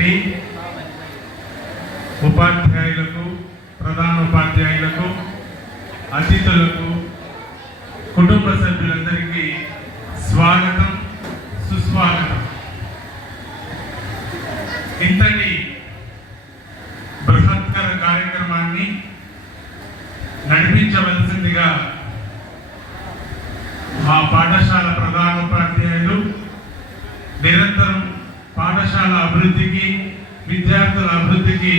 విచ్చేసినటువంటి ఉపాధ్యాయులకు, ప్రధాన ఉపాధ్యాయులకు, అతిథులకు, కుటుంబ సభ్యులందరికీ స్వాగతం, సుస్వాగతం. ఇంతటి బృహత్కర కార్యక్రమాన్ని నడిపించవలసిందిగా మా పాఠశాల ప్రధానోపాధ్యాయులు, నిరంతరం పాఠశాల అభివృద్ధికి, విద్యార్థుల అభివృద్ధికి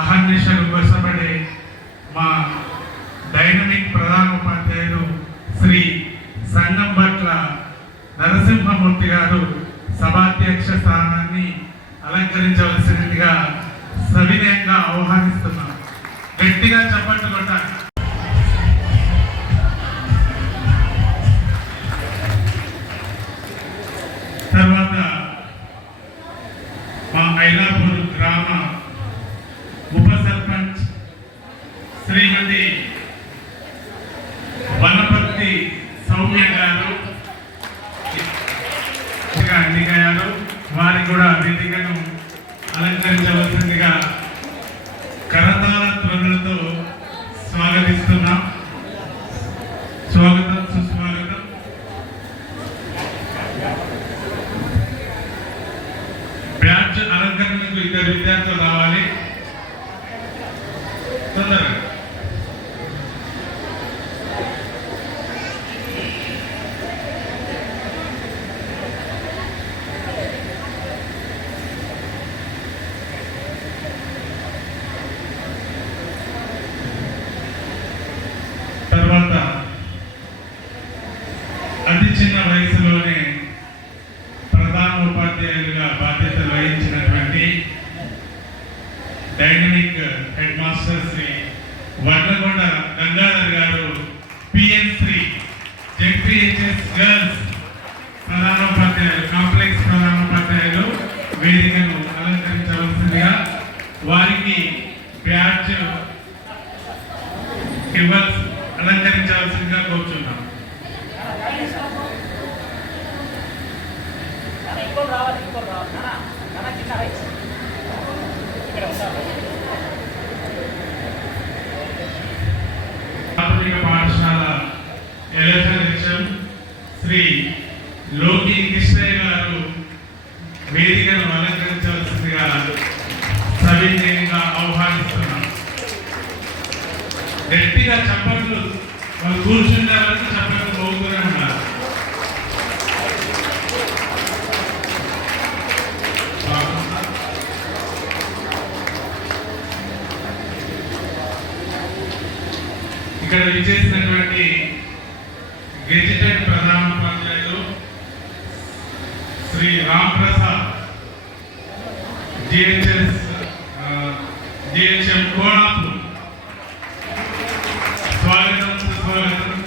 అహర్నిశలు కష్టపడే మా డైనమిక్ ప్రధానోపాధ్యాయులు శ్రీ సంగంబట్ల నరసింహమూర్తి గారు సభాధ్యక్ష స్థానాన్ని అలంకరించవలసిందిగా సవినయంగా ఆహ్వానిస్తున్నాం. గట్టిగా చప్పట్లు కొట్టాలి. తర్వాత మా ఐలాపూర్ గ్రామ ఉప సర్పంచ్ శ్రీమతి వనపర్తి సౌమ్య గారు ఎన్నికయ్యారు. వారి కూడా వేదికను అలంకరించవలసిందిగా కరతాళ ధ్వనులతో స్వాగతిస్తున్నాం. స్వాగతం, సుస్వాగతం. బ్యాడ్జ్ అలంకరణకు ఇద్దరు విద్యార్థులు రావాలి తొందరగా. తర్వాత అతి చిన్న వయసులోనే ప్రధాన ఉపాధ్యాయులుగా బాధ్యతలు వహించినటువంటి dynamic head master Shri Vadlagonda Gangadhar garu, పిఎన్3 జెడ్పీహెచ్ఎస్ గర్ల్స్ ప్రధానోపాధ్యాయులు, కాంప్లెక్స్ ప్రధానోపాధ్యాయులు వేదికను అలంకరించవలసిందిగా, వారికి బ్యాడ్జ్ అలంకరించవలసిందిగా కోరుచున్నాం. ప్రాథమిక పాఠశాల ఎలక్షన్ శ్రీ లోకి కృష్ణయ్య గారు వేదికను అలంకరించవలసిందిగా సవినయంగా ఆహ్వానిస్తున్నాం. గట్టిగా చప్పట్లు, వాళ్ళు కూర్చుంటే వరకు చప్పట్లు పోగుతూనే ఉన్నారు. ఇక్కడ విచ్చేసినటువంటి గెజిటెడ్ ప్రధానోపాధ్యాయులు శ్రీ రామ్ ప్రసాద్ జిహెచ్ఎం కోణాపూర్, స్వాగతం, సుస్వాగతం.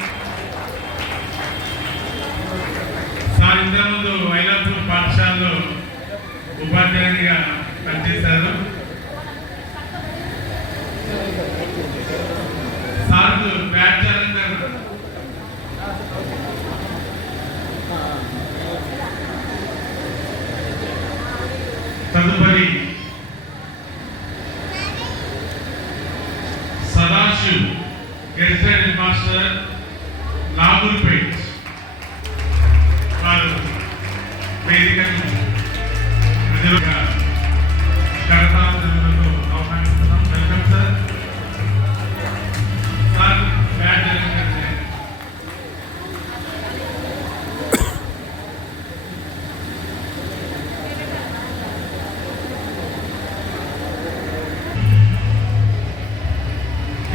సార్ ఇంతకుముందు ఐలాపూర్ పాఠశాలలో ఉపాధ్యాయునిగా పనిచేశారు. సార్లు బ్యాడ్జ్ అలంకరణ. తదుపరి సదాశివ్ గెస్టెడ్ మాస్టర్ నాగుల్పేట్ వారు వేదికను కరతాళతో ఆహ్వానిస్తున్నాం. Welcome sir. సార్ బ్యాడ్జ్ అలంకరణ.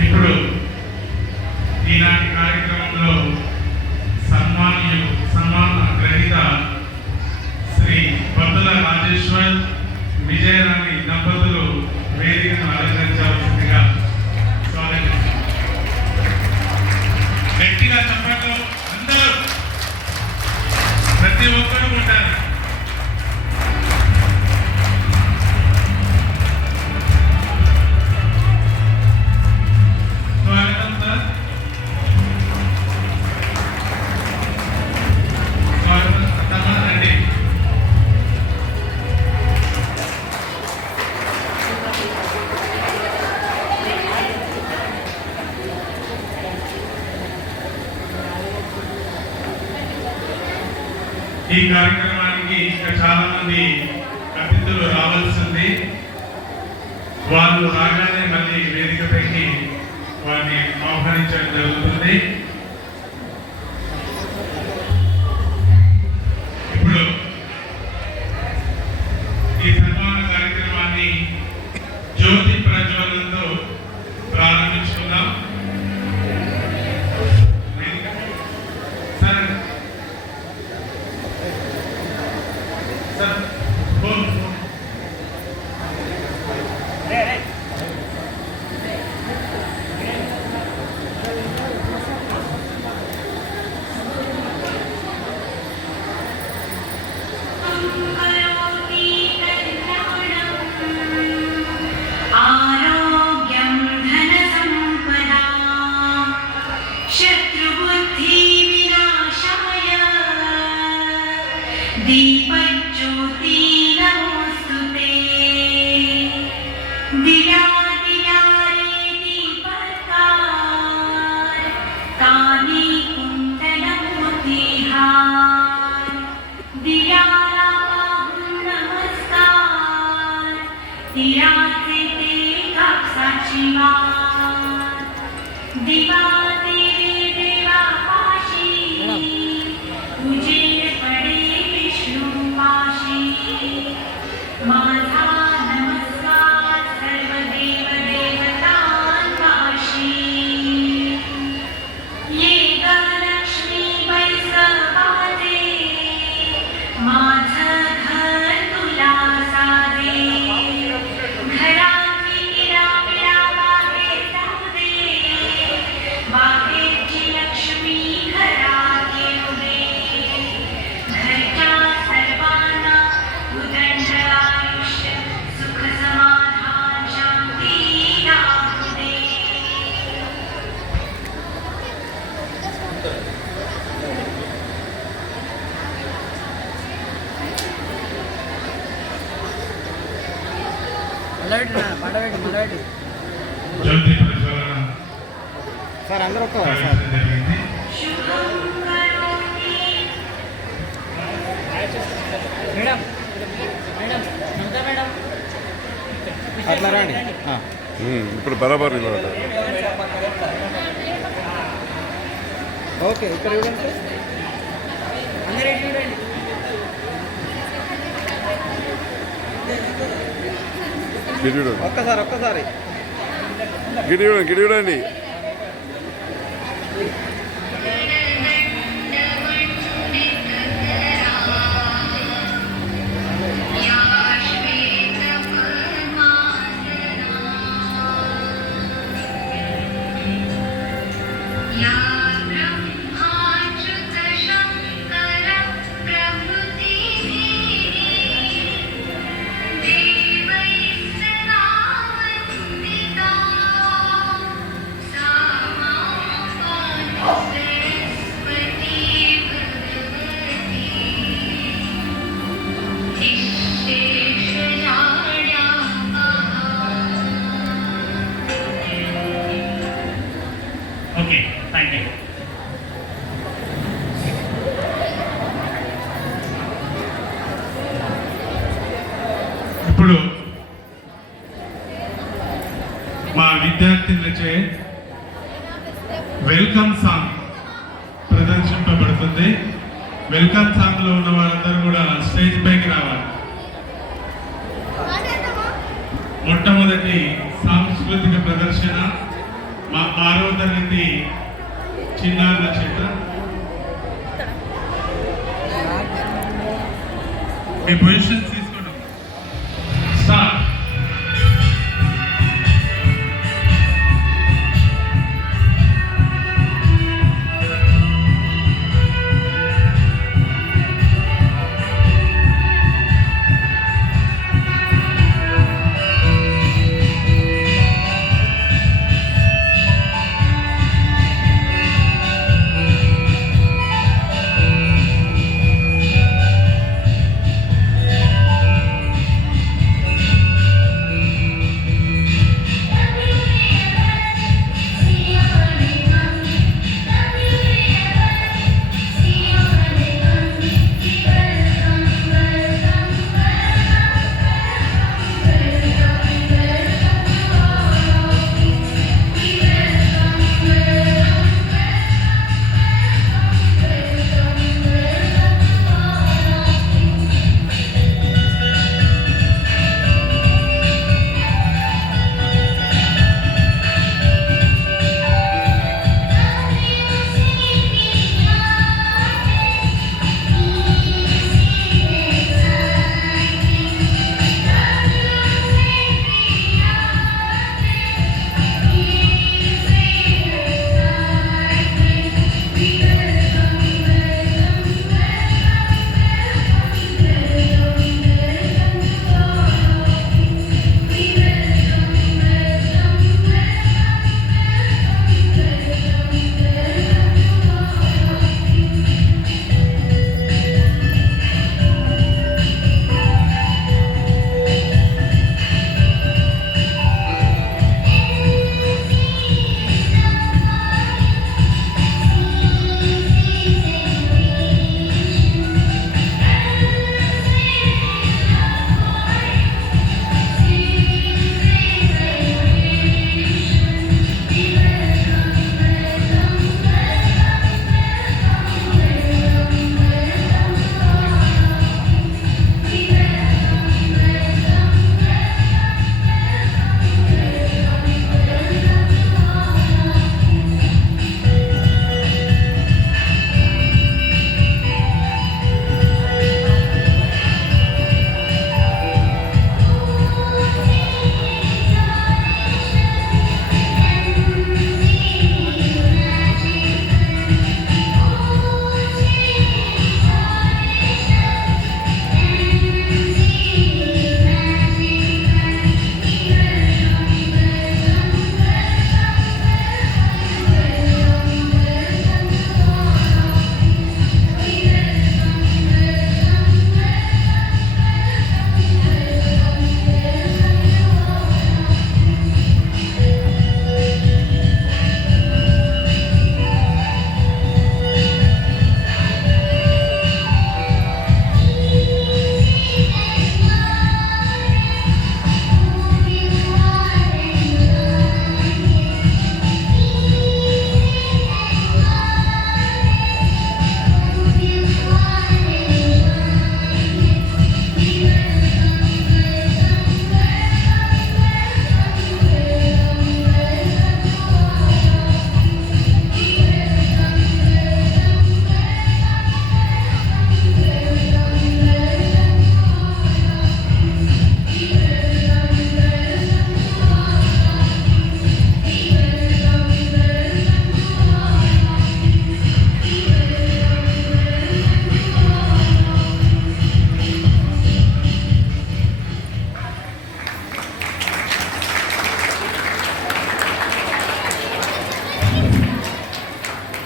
ఇప్పుడు ఈనాటి కార్యక్రమంలో సన్మాన గ్రహీత శ్రీ బద్దుల రాజేశ్వర్ ఈ కార్యక్రమానికి ఇంకా చాలా మంది అతిథులు రావాల్సింది. వాళ్ళు రాగానే మళ్ళీ వేదికపైకి వారిని ఆహ్వానించడం జరుగుతుంది. ఇప్పుడు ఈ సన్మాన కార్యక్రమాన్ని జ్యోతి ప్రజ్వలనతో ప్రారంభించుకుందాం. दीपज्योति नमोस्तुते दिया दिया रे दीपकार कानी कुंडल मोतीहार दिया नमस्कार तिराचे ते कापसाची वार दिवा तेरे देवा पाशी तुझे माझा नमस्कार सर्व देव देवतांपाशी ये लक्ष्मी बैसवादे माझं घर तुला सादे घराची निरामिळा बाहेर जाऊ दे बाहेरची लक्ष्मी घरात येऊ दे घरच्या सर्वांना उदंड आयुष्य सुख समाधान शांती लाभू दे. జ్యోతి ప్రజ్వలన సార్ అందరూ జరిగింది. शुभं करोति మేడం అట్లా రండి. ఇప్పుడు బరాబర్ నిలబడ్డా. ఓకే ఇక్కడ చూడండి అందరూ చూడండి. ఒక్కసారి గిడి చూడండి. Okay, thank you. ఇప్పుడు మా విద్యార్థులచే వెల్కమ్ సాంగ్ ప్రదర్శింపబడుతుంది. వెల్కమ్ సాంగ్ లో ఉన్న వాళ్ళందరూ కూడా స్టేజ్ పైకి రావాలి. మొట్టమొదటి సాంస్కృతిక ప్రదర్శన మా 6వ తరగతి చిన్నారుల చేత. మీ పొజిషన్స్ తీసుకోండి. స్టార్ట్.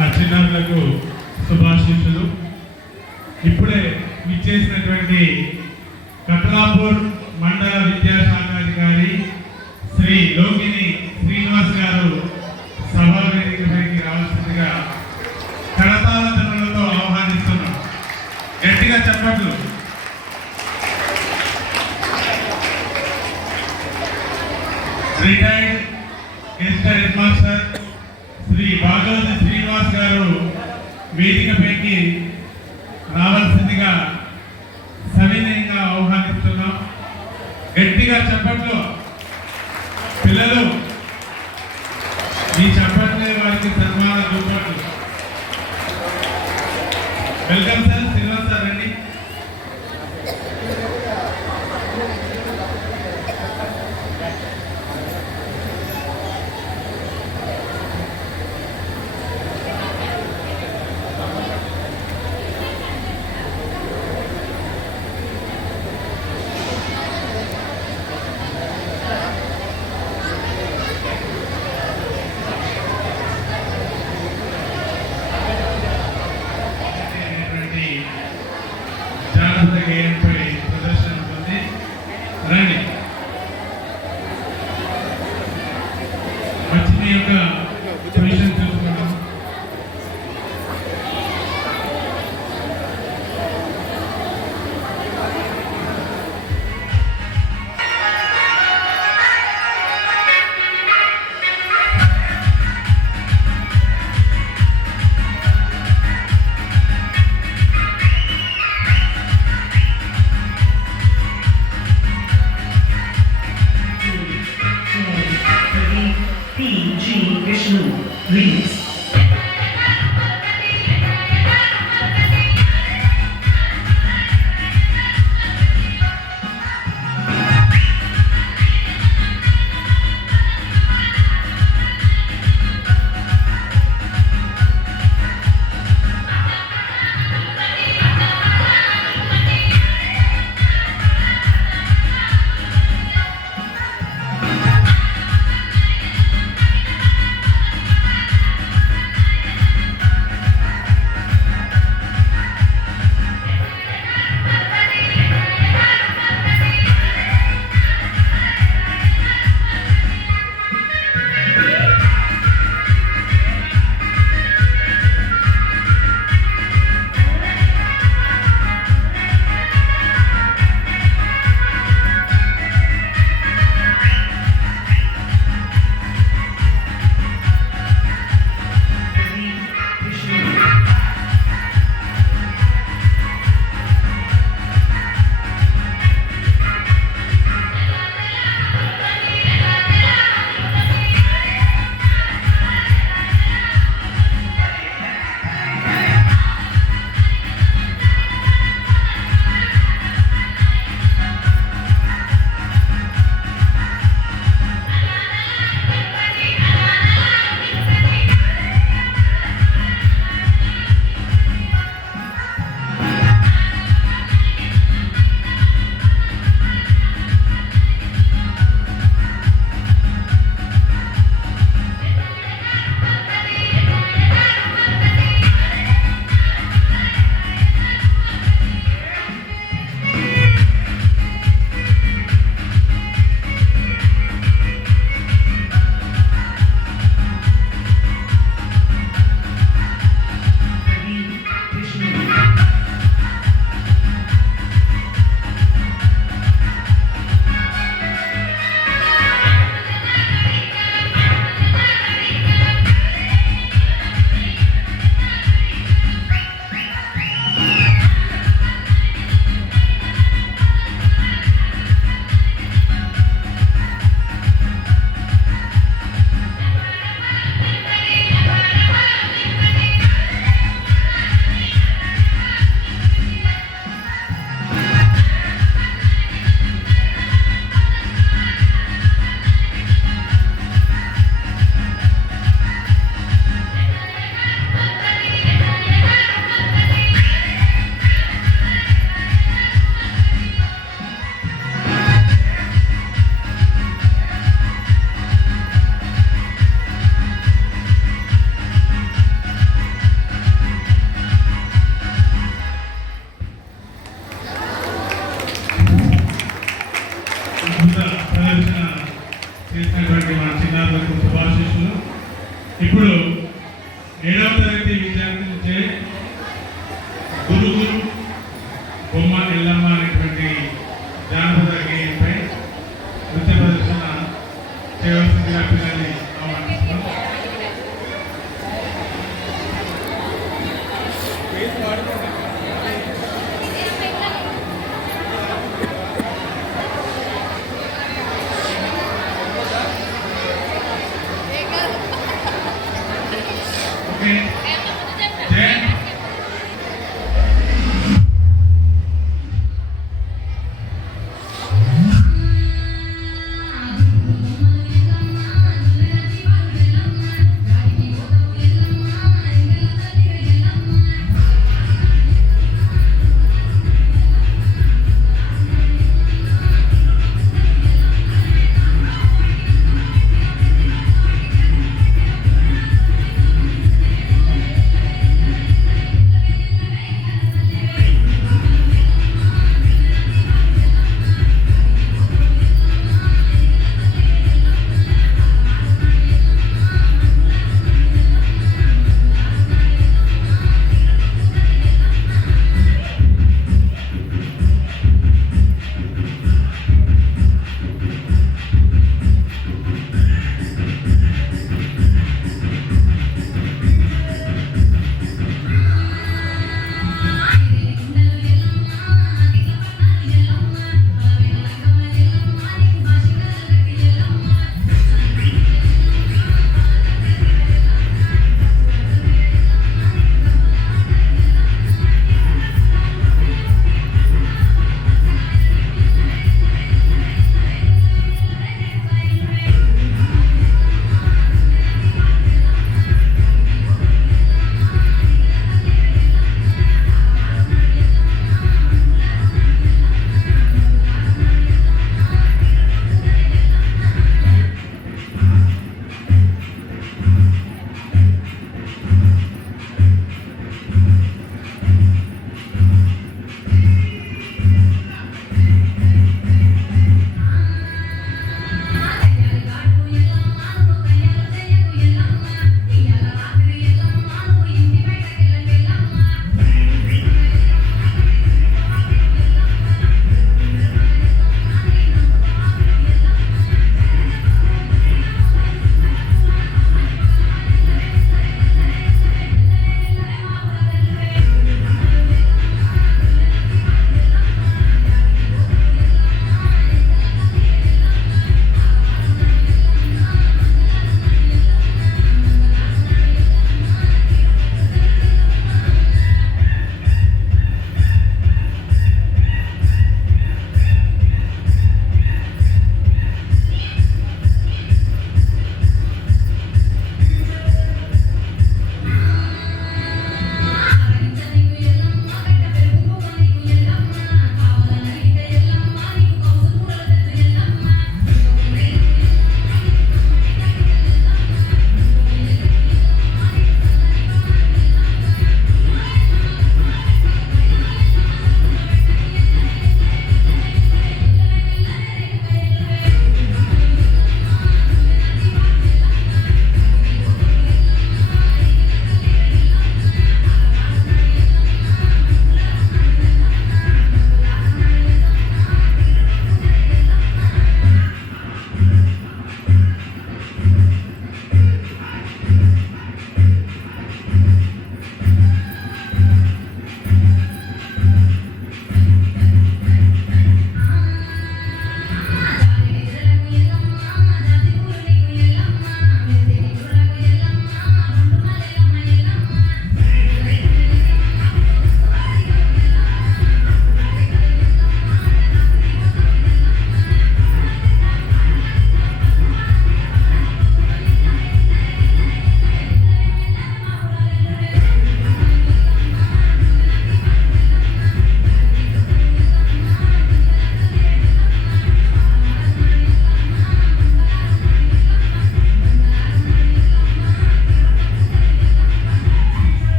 ఆ చిన్నారులకు శుభాశీస్సులు. ఇప్పుడే ఇచ్చేసినటువంటి కట్లాపూర్ మండల విద్యాశాఖాధికారి శ్రీ లోకిని శ్రీనివాస్ గారు సభా వేదికపైకి రావాల్సిందిగా కరతాళ ధ్వనులతో ఆహ్వానిస్తున్నాం. గట్టిగా చెప్పట్లు. Retired guest head master Shri Bhagavathi Srinivas garu వేదికపైకి రావాల్సిందిగా సవినయంగా ఆహ్వానిస్తున్నాం. గట్టిగా చెప్పట్లు. పిల్లలు మీ చెప్పట్లే వారికి సన్మాన దుప్పట్లు. Welcome sir. శ్రీనివాస్ సార్ అండి. జాగ్రత్త గేయంపై ప్రదర్శన ఉంటుంది. రండి. వచ్చి మీ యొక్క పొజిషన్ చూసుకుంటాం. P.G. Vishnu Remix. 7వ తరగతి విద్యార్థి నుంచే గురుగురు బొమ్మ ఎల్లమ్మ అనేటువంటి జానపద గేయంపై నృత్య ప్రదర్శన చేయవలసిందిగా పిల్లల్ని ఆహ్వానిస్తున్నాం. ఓకే జై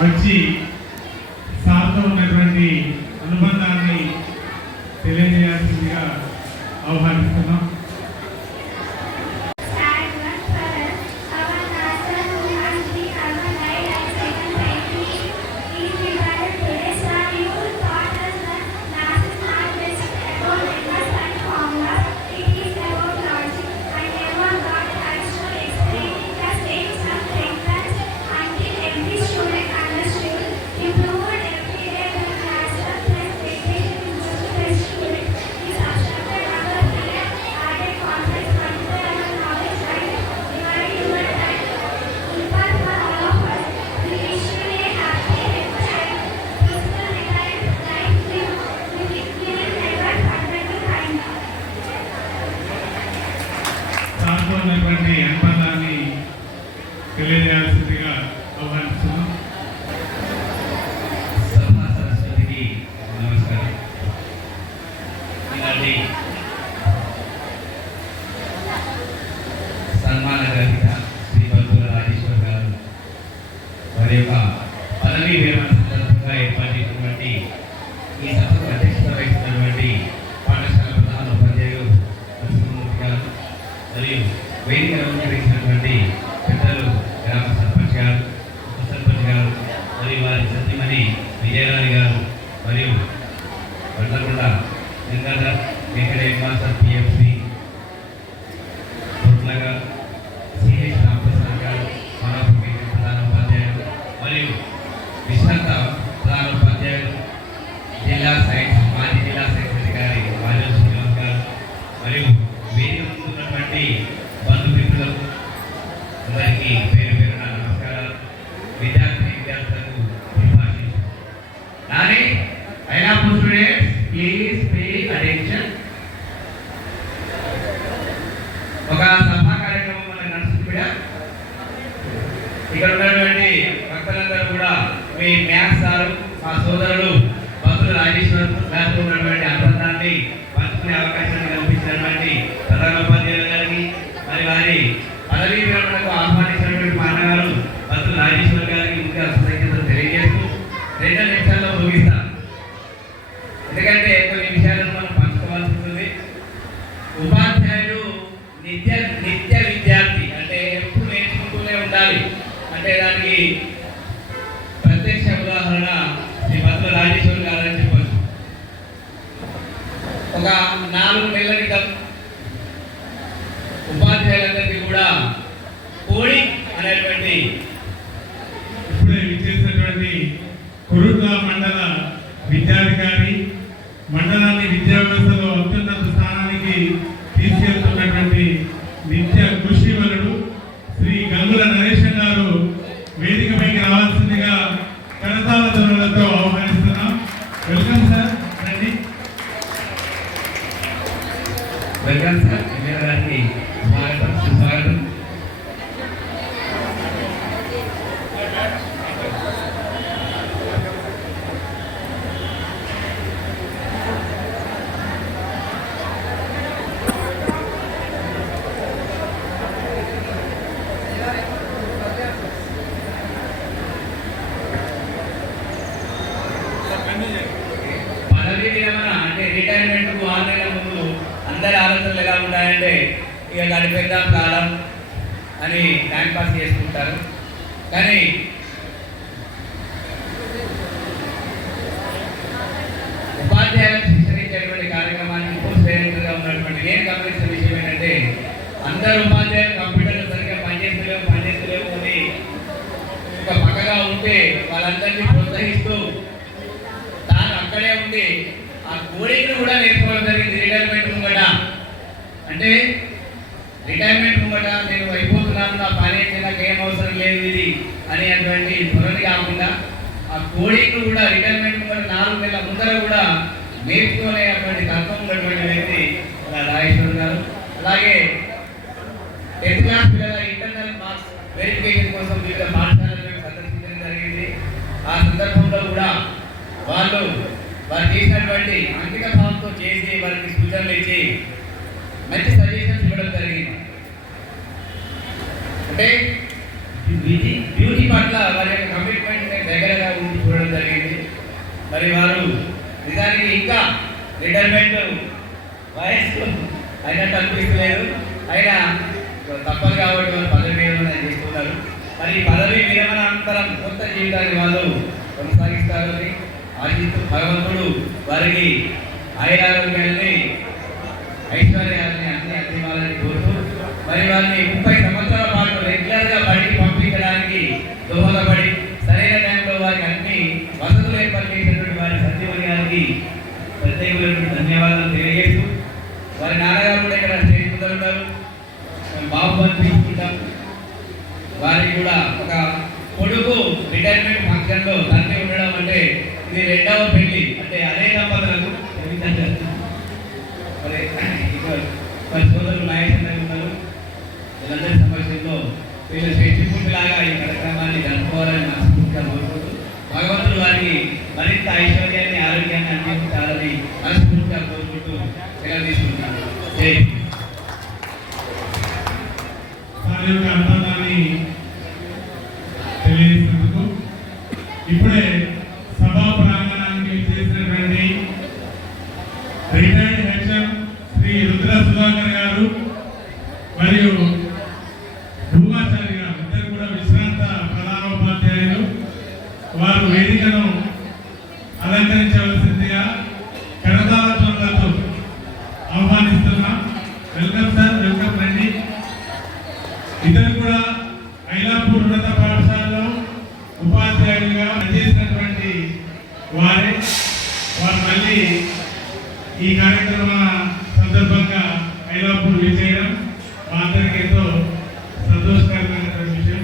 వచ్చి సార్తో ఉన్నటువంటి అనుబంధాన్ని తెలియజేయాల్సిందిగా ఆహ్వానిస్తున్నాం. సార్తో ఉన్నటువంటి అనుబంధాన్ని తెలియజేయాల్సిందిగా ఆహ్వానిస్తున్నాం. సభా సరస్వతికి నమస్కారం. ఇలాంటి సన్మాన గ్రహీత శ్రీ బంధువుల రాజేశ్వర్ గారు వారి యొక్క పదవీ విరమణ సందర్భంగా ఏర్పాటు చేసినటువంటి ఈ సభకు అధ్యక్షత వహిస్తున్నటువంటి పాఠశాల ప్రధాన ఉపాధ్యాయులు నరసింహమూర్తి గారు మరియు వేదిక అలంకరించినటువంటి పెద్దలు గ్రామ సర్పంచ్ గారు, ఉప సర్పంచ్ గారు మరియు వారి సతీమణి విజయరాణి గారు మరియు వడ్లకొండ గంగాధర్ వెంకటేష్ మాస్టర్ పిఎఫ్సి గారు, సిహెచ్ రామప్రసాద్ గారు, మనోహర్ ప్రధాన ఉపాధ్యాయులు మరియు విశాఖ ప్రధాన ఉపాధ్యాయులు, జిల్లా సైన్స్ మాజీ జిల్లా సైన్స్ అధికారి రాజు శ్రీరామ్ గారు మరియు వేదిక ముందున్నటువంటి బంధుమిత్రులకు అందరికీ పేరు పేరున నమస్కారాలు. విద్యార్థులకు నాని అయినా స్టూడెంట్స్ ప్లీజ్ పే అటెన్షన్. ఒక సభా కార్యక్రమం మనకు నడుస్తుంది కూడా. ఇక్కడ ఉన్నటువంటి భక్తులందరూ కూడా మీ మ్యాథ్స్ సారు మా సోదరుడు భక్తులు రాజేశ్వర్ గారితో ఉన్నటువంటి అనుబంధాన్ని పంచుకునే అవకాశాన్ని కల్పించినటువంటి ప్రధాన ఉపాధ్యాయులు గారికి మరి వారి పదవీ విరమణకు ఆహ్వానించినటువంటి మా అన్నగారు భక్తులు రాజేశ్వర్ గారికి ముఖ్య కృతజ్ఞతలు తెలియజేస్తూ 2 నిమిషాల్లో ముగిస్తాం. ఎందుకంటే కొన్ని విషయాలను మనం పంచుకోవాల్సి ఉంటుంది. ఉపాధ్యాయుడు నిత్య విద్యార్థి అంటే ఎప్పుడు నేర్చుకుంటూనే ఉండాలి అంటే దానికి ప్రత్యక్ష ఉదాహరణ శ్రీ భద్ర రాజేశ్వరి గారు అని చెప్పచ్చు. ఒక 4 నెలల క్రితం ఉపాధ్యాయులందరికీ కూడా కోడింగ్ అనేటువంటి ఇప్పుడే విచ్చేసినటువంటి కురుట్ల మండల విద్యాధికారి, మండలాన్ని విద్యా వ్యవస్థలో అత్యున్నత స్థానానికి తీసుకెళ్తున్నటువంటి నిత్య కృషి వలుడు శ్రీ గంగుల నరేశం గారు వేదికపైకి రావాల్సిందిగా కరతాళ ధ్వనులతో ఆహ్వానిస్తున్నాం. Welcome sir. రండి. Welcome sir. గారికి స్వాగతం, సుస్వాగతం. పదవీ విరమణ అంటే రిటైర్మెంట్కు 6 నెలల ముందు అందరి ఆలోచనలు ఎలా ఉంటాయంటే ఇక గడిపేద్దాం కాలం అని టైం పాస్ చేసుకుంటారు. కానీ ఉపాధ్యాయులకు శిక్షణ ఇచ్చేటువంటి కార్యక్రమానికి పోస్ట్ డైరెక్టర్గా ఉన్నటువంటి నేను గమనించిన విషయం ఏంటంటే అందరు ఉపాధ్యాయులు కంప్యూటర్లు సరిగ్గా పనిచేస్తలేవు అని ఒక పక్కగా ఉంటే వాళ్ళందరినీ ప్రోత్సహిస్తూ తాను అక్కడే ఉండి ఆ కోడింగ్ను కూడా నేర్చుకోవడం జరిగింది. రిటైర్మెంట్ ముంగట అంటే రిటైర్మెంట్ ముంగట నేను అయిపోతున్నాను, నా పని అయితే నాకు ఏం అవసరం లేదు ఇది అనేటువంటి ధోరణి కాకుండా ఆ కోడింగ్ కూడా రిటైర్మెంట్ ముంగట 4 నెలల ముందర కూడా నేర్చుకునేటువంటి తత్వం ఉన్నటువంటి వ్యక్తి రాజేశ్వర్ గారు. అలాగే 10th క్లాస్ పిల్లల ఇంటర్నల్ మార్క్స్ వెరిఫికేషన్ కోసం వివిధ పాఠశాలను సందర్శించడం జరిగింది. ఆ సందర్భంలో కూడా వారు చేసినటువంటి అంకిత భావంతో చేసి వారికి సూచనలు ఇచ్చి మంచి సజెషన్స్ ఇవ్వడం జరిగింది. అంటే బ్యూటీ పట్ల వారి యొక్క కమిట్మెంట్ దగ్గర మరి వారు నిజానికి ఇంకా రిటైర్మెంట్ వయస్సు అయినట్టు అనిపిస్తలేదు, అయినా తప్పదు కాబట్టి వారు పదవి విరమణ చేస్తున్నారు. మరి ఈ పదవి విరమణ అనంతరం కొత్త జీవితాన్ని వాళ్ళు కొనసాగిస్తారని ఆశిస్తూ భగవంతుడు వారికి ఆయురారోగ్యాన్ని ఐశ్వర్యాన్ని అన్ని అందివ్వాలని కోరుతూ మరి వారిని 30 సంవత్సరాల పాటు రెగ్యులర్గా బయటికి పంపించడానికి దోహదపడి సరైన టైంలో వారికి అన్ని వసతులు ఏర్పాటు చేసినటువంటి వారి సత్యవర్గానికి ప్రత్యేకమైనటువంటి ధన్యవాదాలు తెలియజేస్తూ వారి నాన్నగారు కూడా ఇక్కడ స్టేజ్ మీద ఉన్నారు, బాబుని తీసుకుంటాం. వారికి కూడా ఒక కొడుకు రిటైర్మెంట్ ఫంక్షన్లో తండ్రి ఉండడం అంటే ఇది 2వ పెళ్లి, అంటే అదే దంపతులకు మరి సోదరులు నాయకులు ఉన్నారు. వీళ్ళందరి సమక్షంలో వీళ్ళు శక్తిపూర్తిలాగా ఈ కార్యక్రమాన్ని జరుపుకోవాలని మనస్ఫూర్తిగా కోరుకుంటూ భగవంతుడు వారికి మరింత ఐశ్వర్యాన్ని ఆరోగ్యాన్ని అందించాలని మనస్ఫూర్తిగా కోరుకుంటూ సెలవు తీసుకుంటున్నాను. జై వారి యొక్క అనుబంధాన్ని తెలియజేసినందుకు ఇప్పుడే సభా ప్రాంగణానికి చేసినటువంటి రిటైర్డ్ హెచ్ఎం శ్రీ రుద్ర సుధాకర్ గారు మరియు భూమాచారి గారు ఇద్దరు కూడా విశ్రాంత ప్రధానోపాధ్యాయులు, వారు వేదికను అలంకరించవలసిందిగా కరతాళ ధ్వనులతో ఆహ్వానిస్తున్నాం. వెల్కమ్ సార్, వెల్కమ్ రండి. ఇద్దరు కూడా ఐలాపూర్ ఉన్నత పాఠశాలలో ఉపాధ్యాయులుగా పనిచేసినటువంటి వారు మళ్ళీ ఈ కార్యక్రమ సందర్భంగా ఐలాపూర్ విజయడం మా అందరికీ ఎంతో సంతోషకరమైనటువంటి విషయం.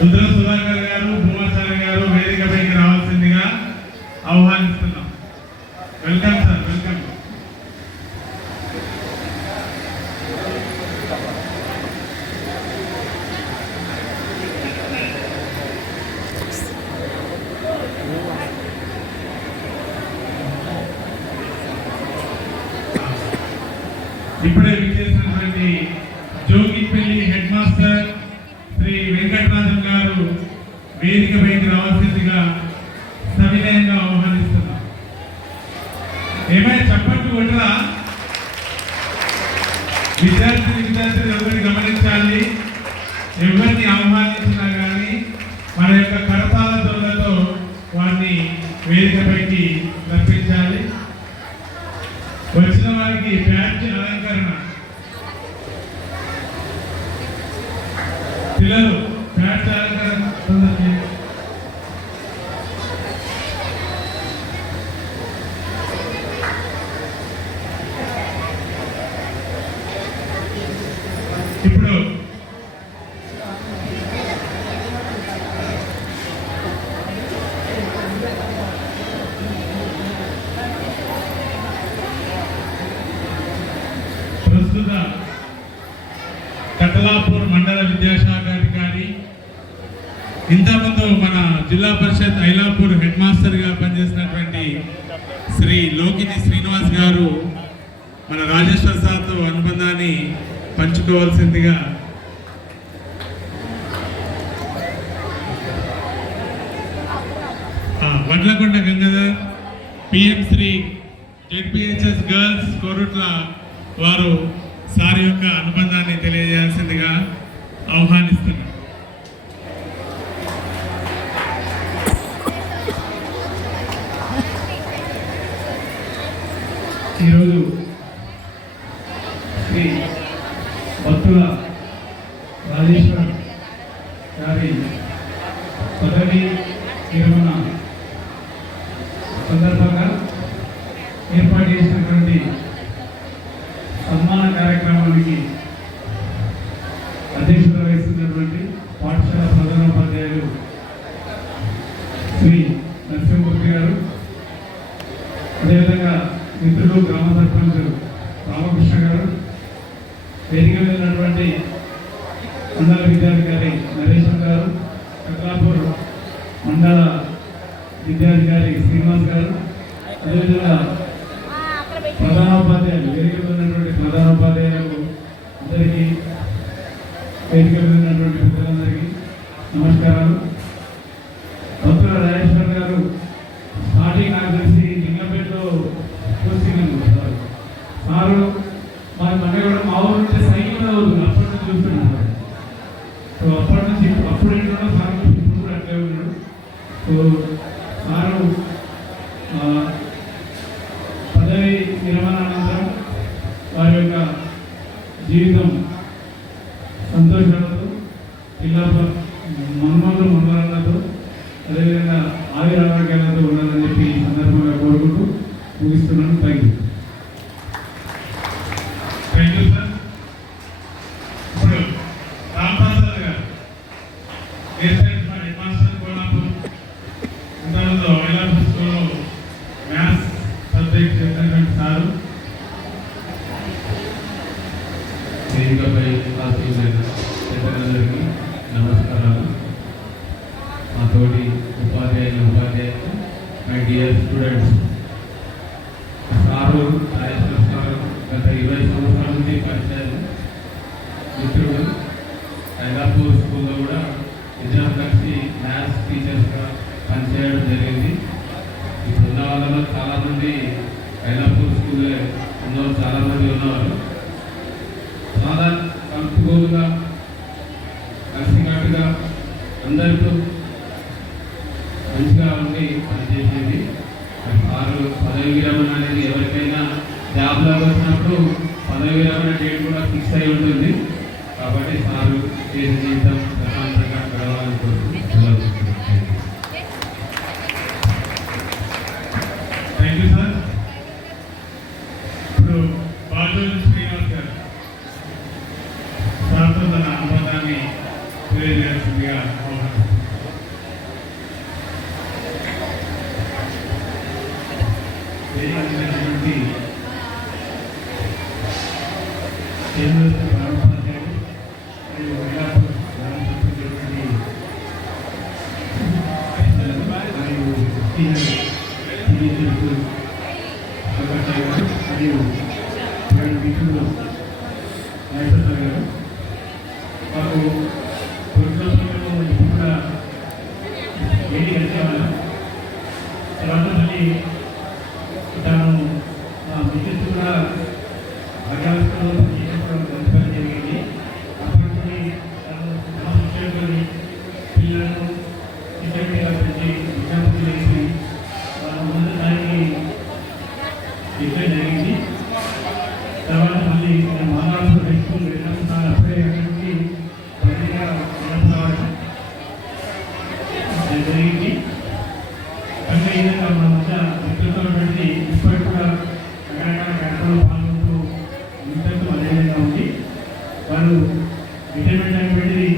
రుద్ర సుధాకర్ గారు, భూమాచారి గారు వేదికపైకి రావాల్సిందిగా ఆహ్వానిస్తున్నాం. Welcome sir, welcome. ఇప్పుడే విచ్చేసినటువంటి జోగిపల్లి హెడ్ మాస్టర్ శ్రీ వెంకటరాజన్ గారు వేదికపైకి రావాల్సిందిగా సవినయంగా ఆహ్వానిస్తున్నాం. ఏమైనా చప్పట్లు కొట్టరా? విద్యార్థులు ఎవరిని గమనించాలి, ఎవరిని ఆహ్వానించినా కానీ మన యొక్క కరతాళ ధ్వనులతో వారిని వేదికపైకి రప్పించాలి. వచ్చిన వారికి బ్యాడ్జ్ అలంకరణ, పిల్లలు బ్యాడ్జ్ అలంకరణ ఇప్పుడు ప్రస్తుత కటలాపూర్ మండల విద్యాశాఖ అధికారి, ఇంతకుముందు మన జిల్లా పరిషత్ ఐలాపూర్ హెడ్ మాస్టర్గా పనిచేసినటువంటి శ్రీ లోకిని శ్రీనివాస్ గారు మన రాజేశ్వర్ సార్తో అనుబంధాన్ని పంచుకోవాల్సిందిగా Vadlakonda Gangadhar PM Shri ZPHS girls Korutla వారు సార్ యొక్క అనుబంధాన్ని తెలియజేయాల్సిందిగా ఆహ్వానిస్తున్నారు. ఈరోజు శ్రీ భక్తుల రాజేశ్వర గారి పదవి విరమణ సందర్భంగా ఏర్పాటు చేసినటువంటి సన్మాన కార్యక్రమానికి అధ్యక్షత వహిస్తున్నటువంటి పాఠశాల ప్రధానోపాధ్యాయులు శ్రీ నరసింహమూర్తి గారు, అదేవిధంగా మిత్రులు గ్రామ సర్పంచ్ రామకృష్ణ గారు, వేదిక మీద ఉన్నటువంటి మండల విద్యాధికారి నరేశం గారు, కట్లాపూర్ మండల విద్యాధికారి శ్రీనివాస్ గారు, అదేవిధంగా ప్రధానోపాధ్యాయులు వేదిక మీద ఉన్నటువంటి ప్రధానోపాధ్యాయులకు అందరికీ సారు మన కూడా మా ఊరు నుండి సైకిల్ మీద వస్తుంది అప్పటి నుంచి చూస్తున్నాను. సో అప్పటి నుంచి అప్పుడు ఏంటో సార్ ఇప్పుడు కూడా అట్లే ఉన్నాడు. సో సారు పదవి విరమణ అనంతరం వారి యొక్క జీవితం సంతోషాలతో పిల్లలతో మనవరాలతో అదేవిధంగా ఆరోగ్యాలతో ఉండాలని చెప్పి ఈ సందర్భంగా కోరుకుంటూ ముగిస్తున్నాను. Thank you. Thank you sir. ఇప్పుడు రామప్రసాద్ గారు హెడ్ మాస్టర్ కోల్హాపూర్ ఇంతలో వైలాపూర్ స్కూల్లో మ్యాథ్స్ సబ్జెక్ట్ చెప్పినటువంటి సారు వేదికపై పెద్దలందరికీ నమస్కారాలు. మా తోటి ఉపాధ్యాయులు my dear students, sir Rajeshwara sir గత 20 సంవత్సరాల నుండి పరిచయాలు మిత్రుడు. హైలాపూర్ స్కూల్లో కూడా ఇద్దరం కలిసి మ్యాథ్స్ టీచర్స్గా పనిచేయడం జరిగింది. ఇప్పుడున్న వాళ్ళలో చాలామంది హైలాపూర్ స్కూల్లో ఉన్నవారు చాలామంది ఉన్నవారు. చాలా కలుపుకోలుగా కలిసికట్టుగా అందరితో మంచిగా ఉండి పనిచేసేది. సారు పదవి విరమణ అనేది ఎవరికైనా జాబ్లోకి వచ్చినప్పుడు పదవి విరమణ డేట్ కూడా ఫిక్స్ అయి ఉంటుంది. కాబట్టి సారు చేసే జీవితం ప్రశాంతంగా గడవాలని కోరుకుంటున్నాను. Thank you sir. ఇప్పుడు బాలూరి శ్రీనివాస్ గారు సార్తో తన అనుబంధాన్ని తెలియజేయాల్సిందిగా ఆహ్వానిస్తున్నాను. వేదికైనటువంటి కేంద్ర ఉపాధ్యాయుడు మరియు వైలాపూర్ గ్రామ సభ్యులైనటువంటి మరియు సీనియర్ టీచర్స్ ప్రకాష్ గారు మరియు మిత్రులు నాయకత్వ గారు మాకు పురుషులు ఇప్పుడు కూడా వేడి కలిసేవాళ్ళం. తర్వాత మళ్ళీ తాను మిగతా కూడా అగ్రవస్థలో పనిచేయడం జరిగింది. అప్పటి నుండి తను తమ శిక్షకుని పిల్లలను శిక్షకుడిగా పెంచి విద్యార్థులు వేసి ముందు దానికి ఇవ్వడం జరిగింది. తర్వాత మళ్ళీ మానవ హై స్కూల్ వెళ్ళినప్పుడు అప్పుడే అక్కడి నుండి బదిలీగా రావడం జరిగింది. కనుక ఈ విధంగా మన మధ్య మిత్రులతో పెట్టి ఇప్పటికి కూడా రకరకాల కార్యక్రమాలు పాల్గొంటూ మిత్రులతో అదేవిధంగా ఉంది. వారు రిటైర్మెంట్ అయినటువంటిది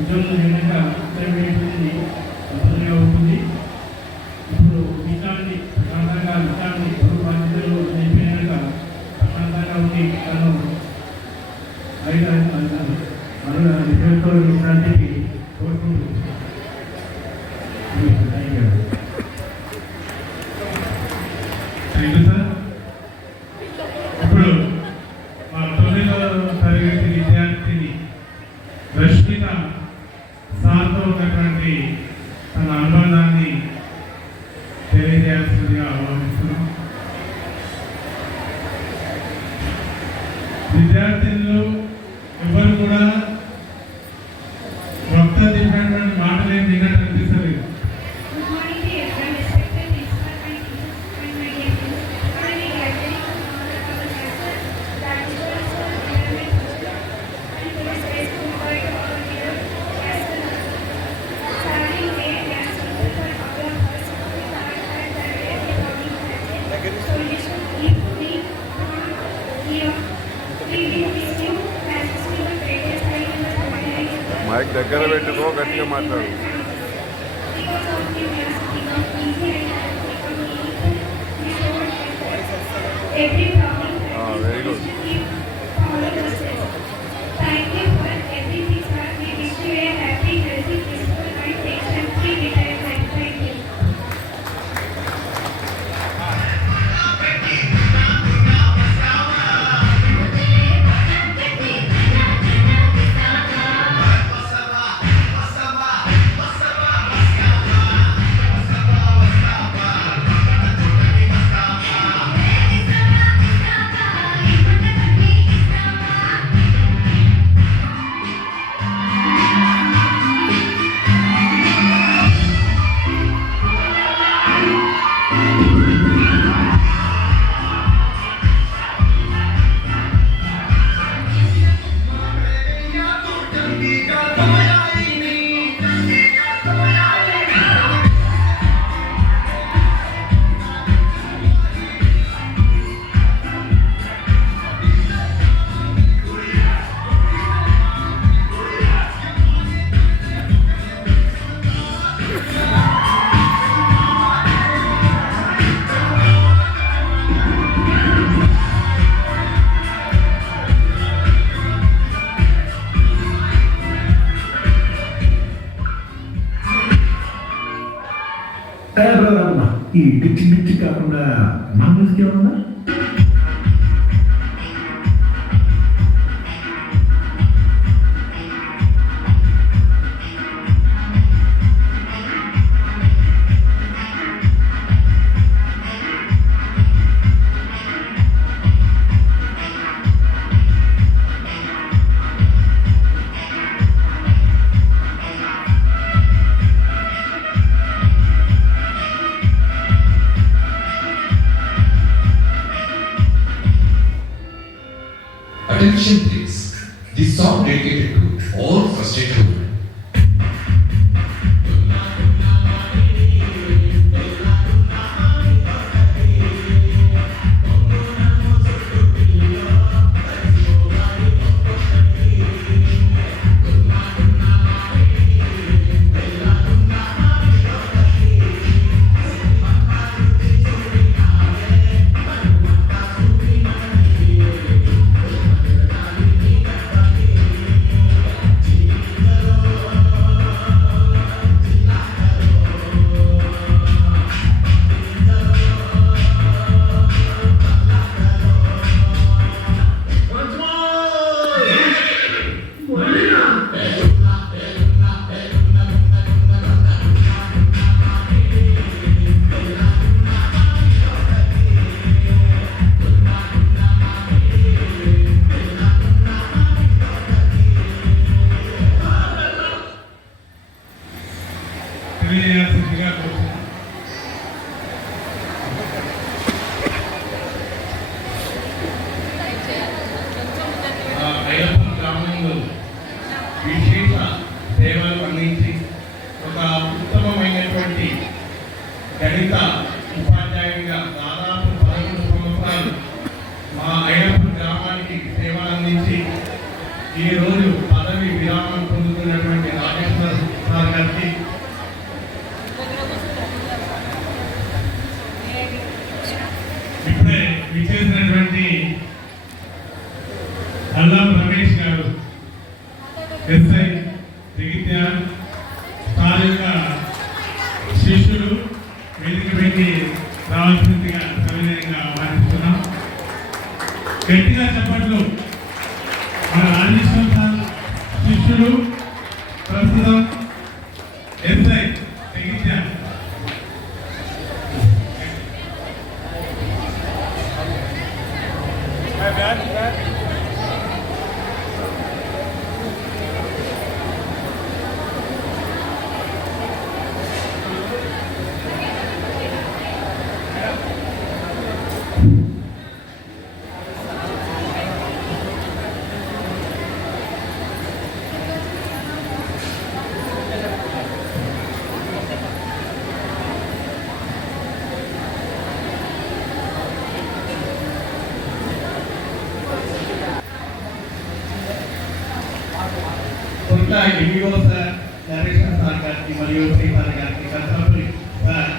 ఉద్యోగంలో విధంగా రిటైర్మెంట్ తప్పనిసరిగా ఉంటుంది. ఇప్పుడు విషయాన్ని ప్రశాంతంగా విషయాన్ని పొరుగు బాధ్యతలు అయిపోయినాక ప్రశాంతంగా ఉండి తను మిత్రులతో విషయాన్ని కోరుకుంటుంది. Thank you. Thank you sir. ఇప్పుడు మా 9వ తరగతి విద్యార్థిని రష్మిత సార్తో ఉన్నటువంటి తన అనుబంధాన్ని తెలియజేయాల్సిందిగా ఆహ్వానిస్తున్నాం. విద్యార్థులు ఎవరు కూడా వక్త చెప్పినటువంటి మాటలు ఏం విన్నట్టు అనిపిస్తలేదు. Good morning to everyone, respected principal and teachers and my dear friends. Today we are gathering to honor our master, the historical environment teacher, and to this place to invite our dear master. Sadly, today we are speaking for all of us who are at the rate of public transit. So we should keep moving on here. We will miss you as we will greatest time in the community. Mic దగ్గర పెట్టుకో, గట్టిగా మాట్లాడు. Because of you, we have become easy and have become meaningful. We don't have every problem. Very good. Follow yourself. Thank you for everything, sir. We wish you a happy, healthy, peaceful, and tension-free retirement. Thank you. Brother ఈ డిచ్చి డిచ్చి కాకుండా నా music ఏమన్నా Attention please, this song dedicated to all frustrated women. తెలియజేయాల్సిందిగా కోరుతున్నాను. ఐలప్పన్ గ్రామంలో విశేష సేవలు అందించి ఒక ఉత్తమమైనటువంటి గణిత ఉపాధ్యాయునిగా దాదాపు 11 సంవత్సరాలు మా ఐలప్పన్ గ్రామానికి సేవలు అందించి ఈరోజు పదవి విరామం పొందుతున్నటువంటి రాజేశ్వర సార్ గారికి, ఇప్పుడే విచ్చేసినటువంటి అల్లం రమేష్ గారు ఎస్ఐ జగిత్యాల సార్ యొక్క శిష్యులు వేదిక పెట్టి రావాల్సిందిగా సవినయంగా ఆహ్వానిస్తున్నాం. గట్టిగా చెప్పట్లు. మన రాజేశ్వర సార్ శిష్యులు ప్రస్తుతం ఎస్ఐ జగిత్యాల. కొంత ఎంఈఓ సార్, నరేషన్ సార్ గారికి మరియు శ్రీపాల్ గారికి, కర్తపల్లి సార్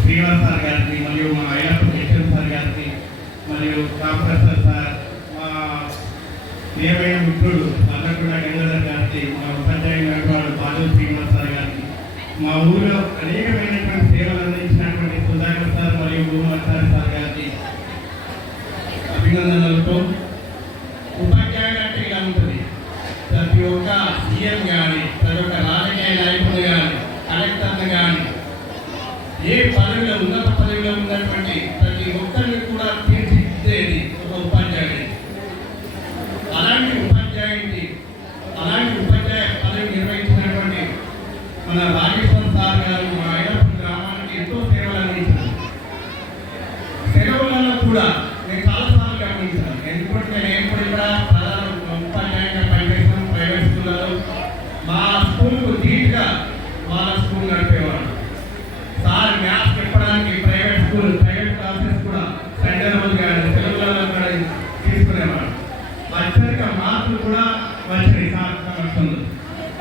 శ్రీనివాస్ సార్ గారికి మరియు మా ఐలప్పన్ హెచ్ఎం సార్ గారికి మరియు రామప్రసాద్ సార్, మా ప్రియమైన మిత్రుడు అన్నగూడ గంగాధర్ గారికి, మా ఉపాధ్యాయుడు బాలు శ్రీనివాస్ సార్ గారికి, మా ఊరిలో అనేకమైనటువంటి సేవలు అందించినటువంటి సుధాకర్ సార్ మరియు భూమాచారి సార్ గారికి అభినందనలతో. ఉపాధ్యాయుడు అంటే ఇలా ఉంటుంది. ప్రతి ఒక్క సీఎం కానీ, ప్రతి ఒక్క రాజకీయ నాయకుడు కానీ, కలెక్టర్లు కానీ, ఏ పదవిలో ఉన్నత పదవిలో ఉన్నటువంటి ప్రతి ఒక్కరిని కూడా తీర్చిదిద్దేది ఒక ఉపాధ్యాయుడి. అలాంటి ఉపాధ్యాయ పదవి నిర్వహించినటువంటి మన రాజేశ్వర సార్ గారు మా ఐలప్పన్ గ్రామానికి ఎంతో సేవలు అందించారు. సెలవులలో కూడా నేను చాలాసార్లు గమనించాను. ఎందుకంటే నేను ఎప్పుడు కూడా ప్రధాన ఉపాధ్యాయునిగా పనిచేసాను ప్రైవేట్ స్కూళ్ళలో. మా స్కూల్కు ధీటుగా వాళ్ళ స్కూల్ నడిపేవాడు సార్. మ్యాథ్స్ చెప్పడానికి ప్రైవేట్ క్లాసెస్ కూడా సండే రోజు కానీ సెలవులలో కూడా తీసుకునేవాడు. అత్యధిక మార్కులు కూడా వచ్చినాయి సార్ సంవత్సరంలో.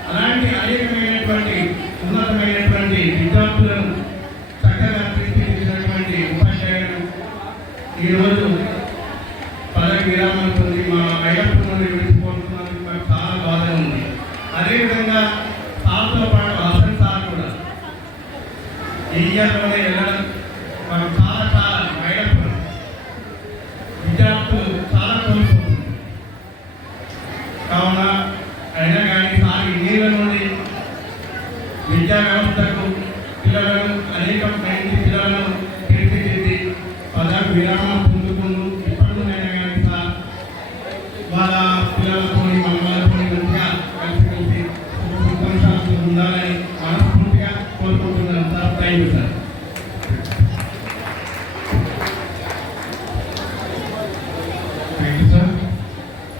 అలాంటి అనేకమైనటువంటి ఉన్నతమైనటువంటి విద్యార్థులను చక్కగా తీర్చిదిద్దినటువంటి ఉపాధ్యాయులు ఈరోజు పదవి విరామం పొంది మా ఐలప్పన్ నుండి విడిచిపోతున్నందుకు మాకు చాలా బాధ ఉంది. అదేవిధంగా సార్తో పాటు హసన్ సార్ కూడా ఇయర్లోనే వెళ్ళడం మనం చాలా మైనప్పుడు విద్యార్థులు చాలా కోల్పోతుంది. కావున అయినా కానీ సార్ నీళ్ళ నుండి విద్యా వ్యవస్థకు పిల్లలను అనేక మంది పిల్లలను తీర్చిదిద్ది పదవి విరామం పొందుకుంటూ ఇప్పటికైనా కానీ సార్ వాళ్ళ పిల్లలతో మమ్మల్తో మంచిగా కలిసి సంతోషాలు ఉండాలని మనస్ఫూర్తిగా కోరుకుంటున్నాను sir. Thank you sir. Thank you sir.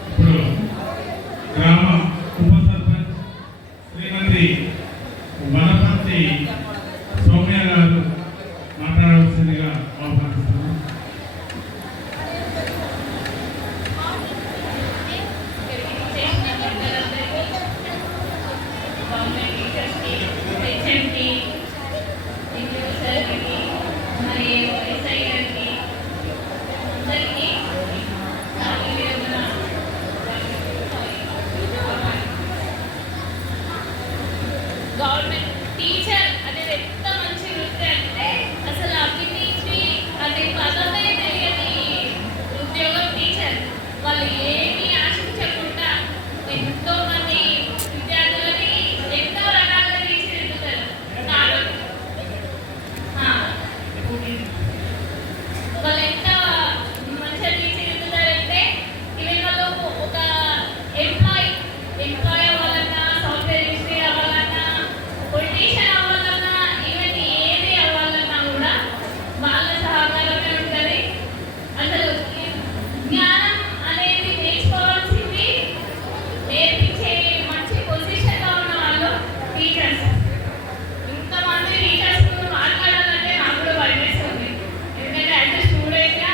ఇప్పుడు గ్రామ ఉప సర్పంచ్ శ్రీమతి వనపర్తి సౌమ్య గారు మాట్లాడవలసిందిగా ఆహ్వానిస్తున్నాను. గవర్నమెంట్ టీచర్ అనేది ఎంత మంచి వృత్తి అంటే అసలు అవినీతి అది పదమే తెలియని ఉద్యోగం టీచర్. వాళ్ళు ఏమీ ఆశించకుండా ఎంతో మంది విద్యార్థులని ఎంతో రకాలుగా తీర్చిదిద్దుతారు. వాళ్ళు ఎంత మంచిగా తీర్చిదిద్దుతారంటే ఈవెన్ వాళ్ళు ఒక ఎంప్లాయ్ అవ్వాలన్నా, సాఫ్ట్వేర్ ఇంజనీర్ అవ్వాలన్నా, పొలిటీషియన్ అవ్వాలన్నా, ఈవెన్ ఏది అవ్వాలన్నా కూడా వాళ్ళ సహకారమే ఉంటుంది. అసలు జ్ఞానం అనేది నేర్చుకోవాల్సింది నేర్పించే మంచి పొజిషన్లో ఉన్న వాళ్ళు టీచర్స్. ఇంతమంది టీచర్స్ మాట్లాడాలంటే నాకు కూడా భయమేస్తుంది. ఎందుకంటే యాజ్ ఎ స్టూడెంట్గా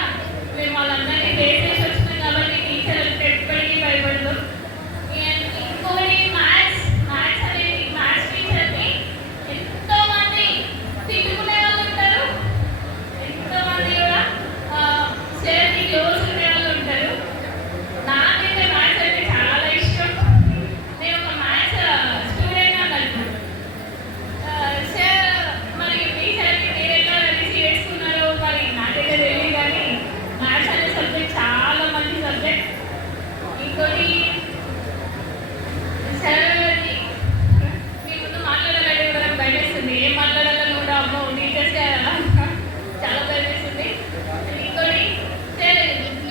మేము వాళ్ళందరినీ ఫేస్ చేసి వచ్చినాం కాబట్టి టీచర్ అంటే ఎప్పటికీ భయపడదు. ఇంకొకటి మ్యాథ్స్ అనేది మ్యాథ్స్ టీచర్ని ఎంతో మంది తిట్టుకునే వాళ్ళు ఉంటారు, ఎంతో మంది కూడా సేర్ని క్లోజ్ ఉండే వాళ్ళు ఉంటారు. నాకైతే మ్యాథ్స్ అంటే చాలా ఇష్టం. నేను ఒక మ్యాథ్స్ స్టూడెంట్ అన్నట్టు. సార్ మరి టీచర్ని మీరు ఎట్లా రిసీవ్ చేసుకున్నారో మరి నాకైతే తెలియదు, కానీ మ్యాథ్స్ అనే సబ్జెక్ట్ చాలా మంచి సబ్జెక్ట్. ఇంకోటి సరే మీ ముందు మాట్లాడాలంటే కూడా నాకు భయమేస్తుంది. ఏం మాట్లాడాలని కూడా అమ్మో టీచర్స్ చాలా భయమేస్తుంది. ఇంకోటి సరే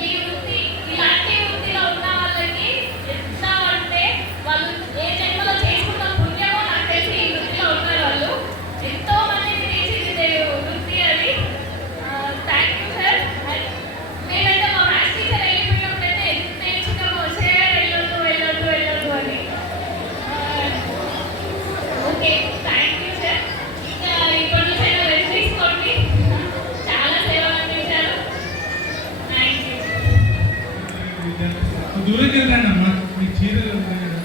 ఈ వృత్తి ఇలాంటి వృత్తిలో ఉన్న వాళ్ళకి ఎట్లా అంటే వాళ్ళు ఏ జన్మలో చేసుకున్న పుణ్యమో నాకు తెలిసి ఈ వృత్తిలో ఉన్నారు వాళ్ళు. ఎంతో మందిని తీర్చిదిద్దే వృత్తి అది. Thank you sir. మేమైతే మా మ్యాథ్స్ టీచర్ వెళ్ళిపోయినప్పుడైతే ఎంత నేర్చుకున్నామో సార్ వెళ్ళొద్దు అని. Okay, thank you sir. ఇంకా ఇప్పటి నుంచి అయినా రెస్ట్ తీసుకోండి. చాలా సేవలు అందించారు. Thank you. దూరంకి వెళ్ళండి అమ్మా, మీ చీరలు ఉన్నాయి కదా.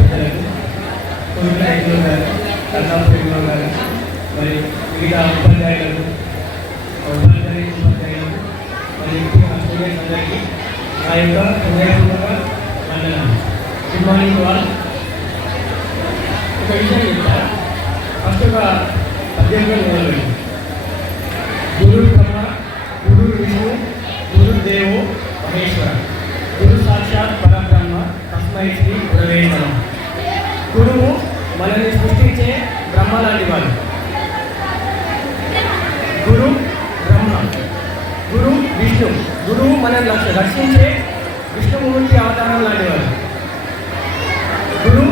పెద్దలకు స్కూల్ నాయకులు గారు కర్ణాటకలో గారు మరి మిగతా ఉపాధ్యాయులకు మరి స్టూడెంట్స్ అందరికీ నా యొక్క హృదయపూర్వక వందనాలు. గుడ్ మార్నింగ్ వాళ్ళు. ఒక విషయం చెప్తా. ఫస్ట్ ఒక పద్యంగా మొదలుపెట్టి గురు బ్రహ్మ గురు విష్ణు గురు దేవో మహేశ్వర గురు సాక్షాత్ పరబ్రహ్మ తస్మై శ్రీ గురవే నమః. గురువు మనల్ని సృష్టించే బ్రహ్మ లాంటి వాడు. గురు బ్రహ్మ గురు విష్ణు గురువు మనల్ని రక్షించే విష్ణుమూర్తి అవతారం లాంటి వాడు. గురు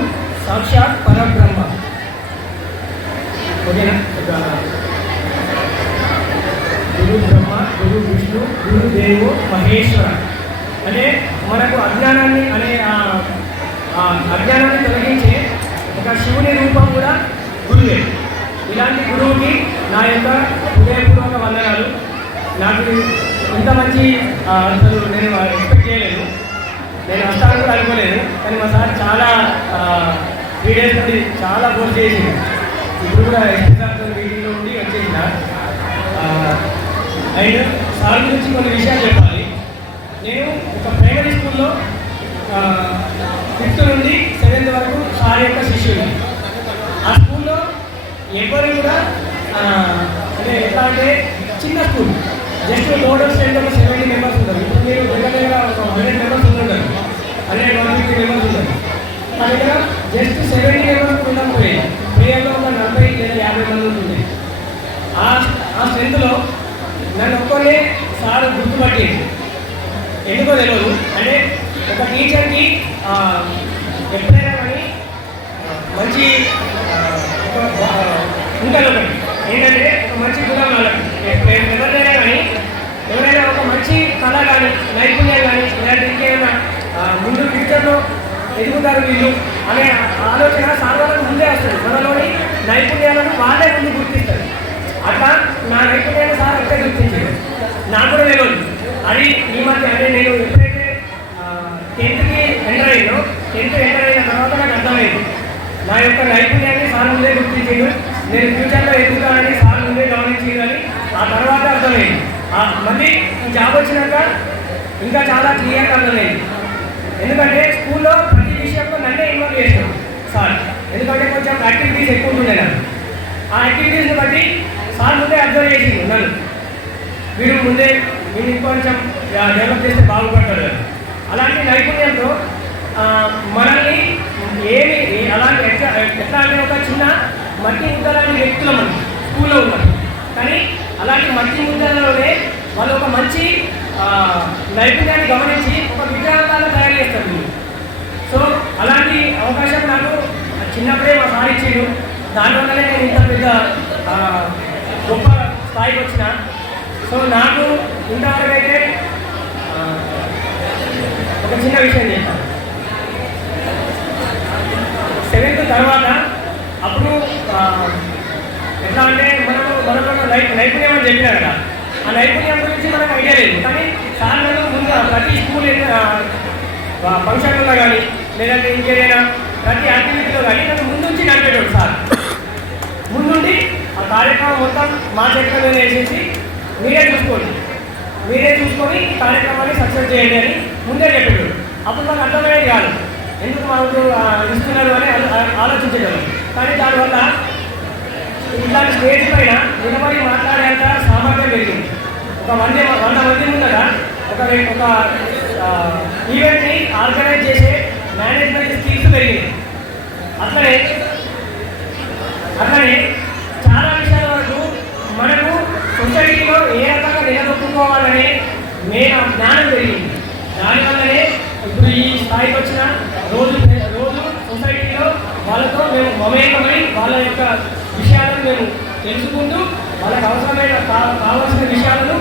సాక్షాత్ పరబ్రహ్మ. ఓకేనా? గురు బ్రహ్మ గురు విష్ణు గురు దేవో మహేశ్వర అంటే మనకు అజ్ఞానాన్ని అజ్ఞానాన్ని తొలగించే ఒక శివుని రూపం కూడా గురువే. ఇలాంటి గురువుకి నా యొక్క హృదయపూర్వక వందనాలు. నాకు ఇంత మంచి అసలు నేను ఎక్స్పెక్ట్ చేయలేదు. నేను వస్తాను కూడా అనుకోలేదు. కానీ మా సార్ చాలా 3 days నుండి చాలా ఫోర్స్ చేసింది. ఇప్పుడు కూడా ఎస్పీ సార్తో మీటింగ్లో ఉండి వచ్చేసిన. అండ్ సార్ గురించి కొన్ని విషయాలు చెప్పాలి. నేను ఒక ప్రైమరీ స్కూల్లో 5th నుండి 7th వరకు సార్ యొక్క శిష్యుడు. ఆ స్కూల్లో ఎవరు కూడా అంటే ఎట్లా అంటే చిన్న స్కూల్, జస్ట్ టోటల్ స్ట్రెంత్ ఒక 70 members ఉంటారు. ఇప్పుడు మీరు దగ్గర ఒక 100 members ఉంటుంటారు, 150 members ఉంటారు. మా దగ్గర జస్ట్ 70 members ఉండకపోయి ప్రేయర్లో ఒక 40 లేదా 50 మంది ఉంటుంది. ఆ స్ట్రెంత్లో నన్ను ఒక్కనే సార్ గుర్తుపట్టేది. ఎందుకో తెలియదు. అంటే ఒక టీచర్కి ఎప్పుడైనా కానీ మంచి ఉంటుంది ఒకటి ఏంటంటే ఒక మంచి గుణం వాళ్ళకి ఎవరైనా కానీ ఎవరైనా ఒక మంచి కళ కానీ నైపుణ్యం కానీ ఇలాంటి ఇంకేమైనా ముందు ఫ్యూచర్లో ఎదుగుతారు వీళ్ళు అనే ఆలోచన సాధారణంగా ముందే వస్తుంది. మనలోని నైపుణ్యాలను వాళ్ళే ముందు గుర్తిస్తారు. అట్లా నా నైపుణ్యాన్ని సార్ అంతే గుర్తించారు. నాకు కూడా తెలియదు. అది ఈ మధ్య అంటే నేను ఎప్పుడైతే 10th ఎంటర్ అయిన తర్వాత నాకు అర్థమైంది. నా యొక్క నైపుణ్యాన్ని సార్ ముందే గుర్తించాడు. నేను ఫ్యూచర్లో ఎదుగుతానని సార్ ముందే గమనించాలని ఆ తర్వాత అర్థమైంది. మళ్ళీ ఈ జాబ్ వచ్చినాక ఇంకా చాలా క్లియర్గా అర్థమైంది. ఎందుకంటే స్కూల్లో ప్రతి విషయంలో నన్నే ఇన్వాల్వ్ చేస్తాను సార్. ఎందుకంటే కొంచెం యాక్టివిటీస్ ఎక్కువ ఉంటుండే నాకు. ఆ యాక్టివిటీస్ని బట్టి సార్ ముందే అబ్జర్వ్ చేసింది నన్ను. వీడు ఇంకొంచెం డెవలప్ చేస్తే బాగుపడతాడు. అలాంటి నైపుణ్యంతో మనల్ని అలాంటి ఎట్లా అంటే ఒక చిన్న మట్టి ముద్దలాంటి వ్యక్తులు మనం స్కూల్లో ఉన్నారు. కానీ అలాంటి మట్టి ముద్దలలోనే వాళ్ళు ఒక మంచి నైపుణ్యాన్ని గమనించి ఒక విగ్రహాలను తయారు చేస్తారు వీళ్ళు. సో అలాంటి అవకాశం నాకు చిన్నప్పుడే మా సార్ ఇచ్చిండు. దానివల్లనే నేను ఇంత పెద్ద గొప్ప స్థాయికి వచ్చిన. సో నాకు ఇంతవరకు అయితే ఒక చిన్న విషయం చెప్తాను. 7th తర్వాత అప్పుడు ఎట్లా అంటే మనకు నైపుణ్యం అని చెప్పినా కదా, ఆ నైపుణ్యం గురించి మనకు ఐడియా లేదు. కానీ సార్ నన్ను ముందు ప్రతి స్కూల్ ఫంక్షన్లో కానీ లేదంటే ఇంకేదైనా ప్రతి యాక్టివిటీలో కానీ నన్ను ముందుంచి నడిపేటోడు సార్. ముందుండి ఆ కార్యక్రమం మొత్తం మా చేతిలో వేసేసి మీరే చూసుకొని ఈ కార్యక్రమాన్ని సక్సెస్ చేయండి అని ముందే చెప్పేటోడు. అప్పుడు నాకు అర్థమయ్యేది కాదు ఎందుకు మాకు ఇస్తున్నారు అని ఆలోచించేవాళ్ళు. కానీ దానివల్ల ఇట్లాంటి స్టేజ్ పైన నిలబడి మాట్లాడేంత సామర్థ్యం పెరిగింది. ఒక 100 మంది ముందర ఒక ఈవెంట్ని ఆర్గనైజ్ చేసే మేనేజ్మెంట్ స్కిల్స్ పెరిగింది. అట్లనే చాలా విషయాల వరకు మనకు సొసైటీలో ఏ రకంగా నిలదొక్కుకోవాలనే జ్ఞానం పెరిగింది. దానివల్లనే ఇప్పుడు ఈ స్థాయికి వచ్చిన రోజు సొసైటీలో వాళ్ళతో మేము మమేకమై వాళ్ళ యొక్క విషయాలను మేము తెలుసుకుంటూ వాళ్ళకి అవసరమైన కావాల్సిన విషయాలను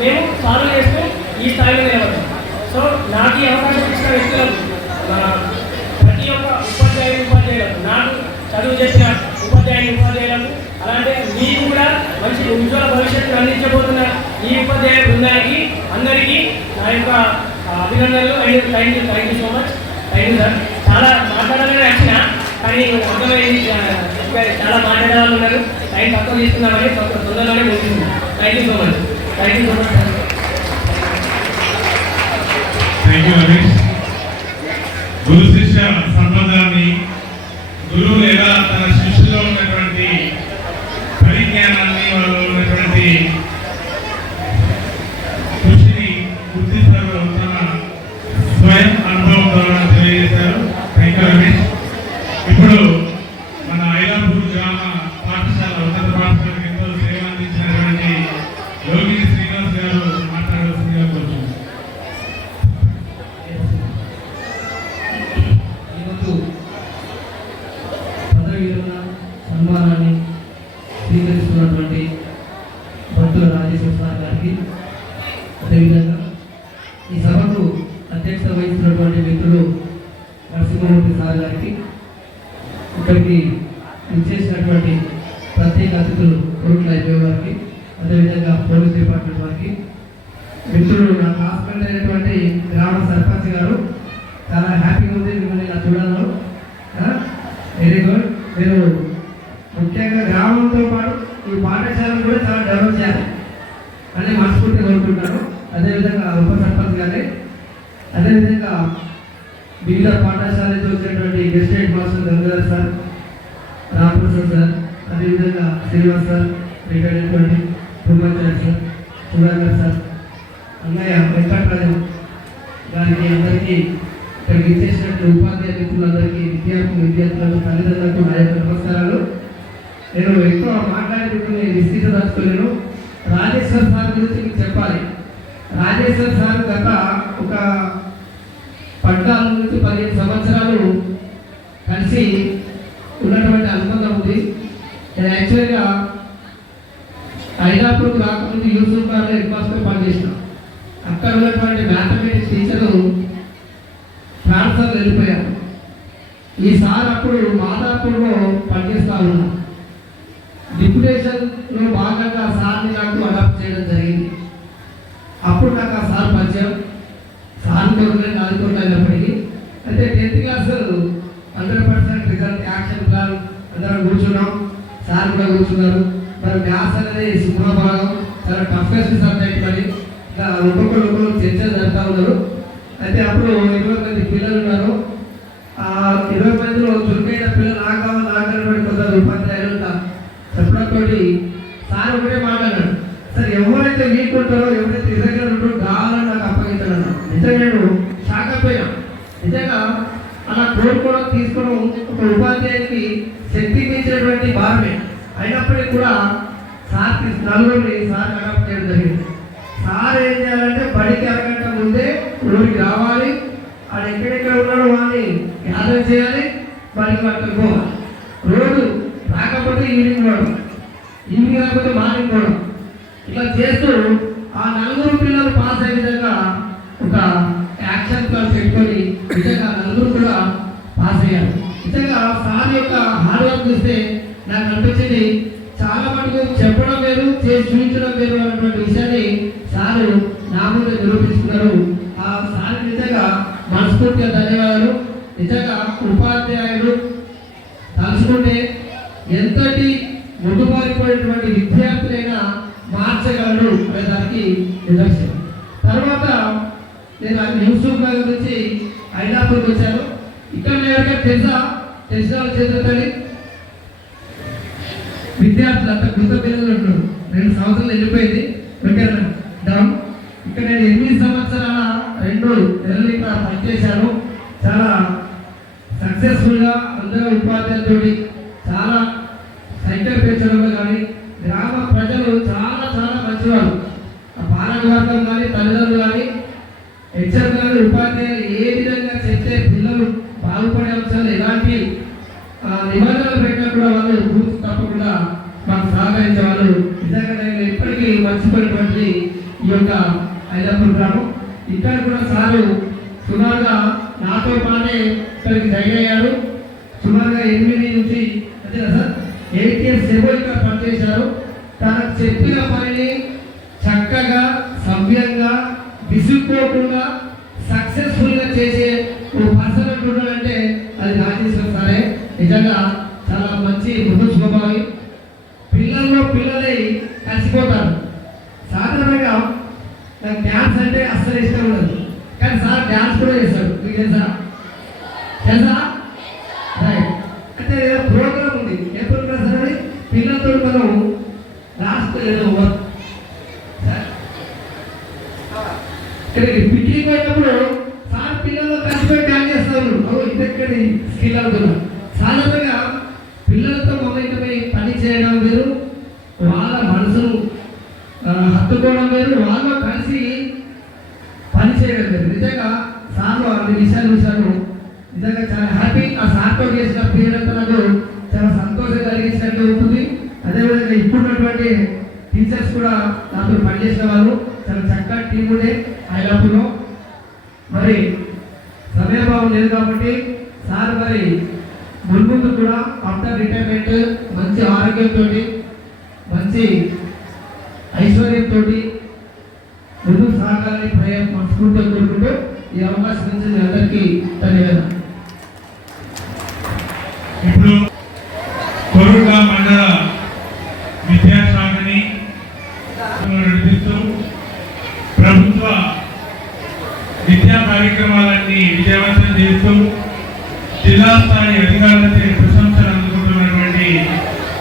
మేము సాల్వ్ చేస్తూ ఈ స్థాయిలో నిలబడ్డాం. సో నాకు ఈ అవకాశం ఇచ్చిన వ్యక్తులకు ప్రతి ఒక్క ఉపాధ్యాయులకు నాకు చదువు చేసిన ఉపాధ్యాయులకు అలాంటి మీకు కూడా మంచి ఉజ్వల భవిష్యత్తును అందించబోతున్న ఈ ఉపాధ్యాయ బృందానికి అందరికీ నా యొక్క అభినందనలు. Thank you so much. Thank you sir. చాలా మాట్లాడాలని వచ్చిన కానీ అర్థమైంది చాలా మాట్లాడే వాళ్ళు ఉన్నారు. టైం తక్కువ తీసుకున్నామని తొందరలోనే ముగిస్తుంది. Thank you so much. Thank you so much. Thank you Ramesh. గురు శిష్య సంబంధాన్ని గురువు ఎలా తన శిష్యులో ఉన్నటువంటి పరిజ్ఞానాన్ని వాళ్ళు ఉన్నటువంటి కృషిని గుర్తిస్తారు తన స్వయం అనుభవం ద్వారా తెలియజేశారు. Thank you Ramesh. ఇప్పుడు మన ఐలాపూర్ గ్రామ పాఠశాల ఉన్నత పాఠశాలకు ఎంతో సేవ అందించినటువంటి యోగిని శ్రీనివాస్ గారు మాట్లాడాల్సిందిగా కోరుతున్నాను. ఈరోజు పదవి విరమణ సన్మానాన్ని స్వీకరిస్తున్నటువంటి భక్తుల రాజేశ్వర సార్ గారికి, అదేవిధంగా ఈ సభకు అధ్యక్షత వహిస్తున్నటువంటి మిత్రులు నరసింహమూర్తి సార్ గారికి, ఇక్కడికి ఇచ్చేసినటువంటి ప్రత్యేక అతిథులు కోరుట్ల ఐబీ వారికి, అదేవిధంగా పోలీస్ డిపార్ట్మెంట్ వారికి, మిత్రులు నా క్లాస్మేట్ అయినటువంటి గ్రామ సర్పంచ్ గారు, చాలా హ్యాపీగా ఉంది మిమ్మల్ని ఇలా చూడడం. Very good. మీరు ముఖ్యంగా గ్రామంతో పాటు ఈ పాఠశాలను కూడా చాలా డెవలప్ చేయాలి అని మనస్ఫూర్తిగా కోరుకుంటున్నాను. అదేవిధంగా ఉప సర్పంచ్ గారి, అదేవిధంగా వివిధ పాఠశాల నుంచి వచ్చినటువంటి guest head master Gangadhar sir, Ramprasad sir, అదేవిధంగా శ్రీనివాస్ సార్, రిటైర్డ్ అయినటువంటి భూమాచార్య సార్, సుధాకర్ సార్, అన్నయ్య వెంకటరాజు గారికి, అందరికీ ఇక్కడికి ఇచ్చేసినట్టు ఉపాధ్యాయ మిత్రులందరికీ, విద్యార్థులకు, తల్లిదండ్రులకు నా యొక్క నమస్కారాలు. నేను ఎక్కువ మాట్లాడుకుంటూ విస్తరించదలుచుకోలేను. రాజేశ్వర్ సార్ గురించి మీకు చెప్పాలి. రాజేశ్వర్ సార్ గత ఒక 14 నుంచి 15 సంవత్సరాలు కలిసి ఉన్నటువంటి అనుబంధం ఉంది. నేను యాక్చువల్గా ఐలాపూర్కు రాకముందు యూసుఫ్ గారు హెడ్ మాస్టర్ పనిచేసిన, అక్కడ ఉన్నటువంటి మ్యాథమెటిక్స్ టీచరు ట్రాన్స్ఫర్ వెళ్ళిపోయారు. ఈ సార్ అప్పుడు మాదాపూర్లో పనిచేస్తూ ఉన్నారు. డిప్యుటేషన్లో భాగంగా సార్ని నాకు అడాప్ట్ చేయడం జరిగింది. అప్పుడు నాకు ఆ సార్ పరిచయం. సార్ కోరలే, నాది కోరలు అయినప్పటికీ అయితే 10th class 100% result action plan అందరం కూర్చున్నాం. సార్ కూడా కూర్చున్నారు. మరి మ్యాథ్స్ అనేది సింహభాగం, చాలా టఫెస్ట్ సబ్జెక్ట్. మరి ఇలా ఒక్కొక్కరు చర్చలు జరుపుతూ ఉన్నారు. అయితే అప్పుడు 20 మంది పిల్లలు ఉన్నారు. ఆ 20 మందిలో చురుకైన పిల్లలు నాకన్నటువంటి కొందరు ఉపాధ్యాయులు చెప్పడంతో సార్ ఒకటే మాట్లాడాడు, సార్ ఎవరైతే వీక్ ఉంటారో, ఎవరైతే ఇరగలు ఉంటారో కావాలని నాకు అప్పగించాడు. నిజంగా నేను షాక్ అయిపోయాను. నిజంగా అలా కోరుకోవడం, తీసుకోవడం ఒక ఉపాధ్యాయునికి శక్తి మించినటువంటి భారమే. అయినప్పటికీ కూడా సార్ నలుగురిని సార్ అడాప్ట్ చేయడం జరిగింది. సార్ ఏం చేయాలంటే బడికి అరగంట ముందే ఊరికి రావాలి, వాడు ఎక్కడెక్కడ ఉన్నాడో వాడిని గ్యాదర్ చేయాలి, బడికి పట్టుకుపోవాలి. రోజు రాకపోతే ఈవినింగ్ పోవడం, ఈవినింగ్ రాకపోతే మార్నింగ్ పోవడం, ఇట్లా చేస్తూ ఆ 4 పిల్లలు పాస్ అయ్యే విధంగా ఒక యాక్షన్ ప్లాన్ పెట్టుకొని నిజంగా 4 కూడా పాస్ అయ్యారు. నిజంగా సార్ యొక్క హార్డ్ వర్క్ చూస్తే నాకు అనిపించింది, చాలా మటుకు చెప్పడం వేరు, చేసి చూపించడం వేరు అన్నటువంటి విషయాన్ని సారు నా ముందు నిరూపించుకున్నారు. ఆ సార్ నిజంగా మనస్ఫూర్తిగా ధన్యవాదాలు. నిజంగా ఉపాధ్యాయులు తలుచుకుంటే ఎంతటి ముందుమారిపోయినటువంటి విద్యార్థులైనా మార్చగలడు అనే దానికి నిదర్శనం. తర్వాత నేను యూసుఫ్ గారి గురించి ఐలాపూర్కి వచ్చాను. ఇక్కడ ఎవరికైనా తెలిసిన వాళ్ళ చేతులతోని విద్యార్థులు అంతా కృత పిల్లలు ఉంటున్నారు. 2 సంవత్సరాలు వెళ్ళిపోయింది డౌన్. ఇక్కడ నేను 8 సంవత్సరాల 2 నెలలు ఇక్కడ పనిచేశాను. చాలా సక్సెస్ఫుల్గా అందరూ ఉపాధ్యాయులతోటి చాలా సైకిల్ పెంచడంలో కానీ గ్రామ ప్రజలు చాలా చాలా మంచివారు. పాలకవర్గం కానీ, తల్లిదండ్రులు కానీ, హెచ్ఎం కానీ, ఉపాధ్యాయులు ఏ విధంగా చెప్తే పిల్లలు బాగుపడే అంశాలు ఎలాంటి నిబంధనలు పెట్టినా కూడా వాళ్ళు గుర్తు తప్పకుండా మాకు సహకరించే వాళ్ళు. నిజంగా నేను ఎప్పటికీ మర్చిపోయినటువంటి ఈ యొక్క ఐలాపూర్ గ్రామం. ఇక్కడ కూడా సారు సుమారుగా నాతో పాటే ఇక్కడికి జాయిన్ అయ్యారు. సుమారుగా 8 నుంచి అంతేనా సార్ 8 years ఇక్కడ పనిచేశారు. తనకు చెప్పిన పనిని చక్కగా, సవ్యంగా, విసుక్కోకుండా సక్సెస్ఫుల్గా చేసే ఓ పర్సన్ ఉండాలంటే నిజంగా చాలా మంచి మృదు స్వభావి. పిల్లల్లో పిల్లలై కలిసిపోతారు. సాధారణంగా నాకు డ్యాన్స్ అంటే అస్సలు ఇష్టం ఉండదు, కానీ సార్ డ్యాన్స్ కూడా చేస్తాడు. మీకు తెలుసా? రైట్. అంటే ఏదో ప్రోగ్రామ్ ఉంది, ఏ ప్రోగ్రామ్ సార్ అది? పిల్లలతో మనం లాస్ట్ ఏదో వర్క్ ఇక్కడికి పిక్నిక్ పోయినప్పుడు సార్ పిల్లల్లో కలిసిపోయి డ్యాన్స్ చేస్తారు. ఇదెక్కడి స్కిల్ అవుతున్నా. సాధారణంగా పిల్లలతో మమేకమై పని చేయడం వేరు, వాళ్ళ మనసును హత్తుకోవడం వేరు, వాళ్ళు కలిసి పని చేయడం వేరు. నిజంగా సార్లు అన్ని విషయాలు నిజంగా చాలా హ్యాపీ. ఆ సార్తో చేసిన పీరియడ్ అంతా నాకు చాలా సంతోషం కలిగించినట్టు ఉంటుంది. అదేవిధంగా ఇప్పుడున్నటువంటి టీచర్స్ కూడా నాతో పనిచేసిన వాళ్ళు చాలా చక్కగా టీం ఉండే ఐలాపులో. మరి సమయభావం లేదు కాబట్టి సార్ మరి ముందు కూడా ఆఫ్టర్ రిటైర్మెంట్ మంచి ఆరోగ్యంతో మంచి ఐశ్వర్యంతో ముందుకు సాగాలని మనస్ఫూర్తిగా కోరుకుంటూ ఈ అవకాశం ఇచ్చిన అందరికీ ధన్యవాదాలు. ఇప్పుడు కొరుగా మండల విద్యాశాఖని నడిపిస్తూ ప్రభుత్వ విద్యా కార్యక్రమాలన్నీ విజయవంతం చేస్తూ జిల్లా స్థాయి అధికారులచే ప్రశంసలు అందుకుంటున్నటువంటి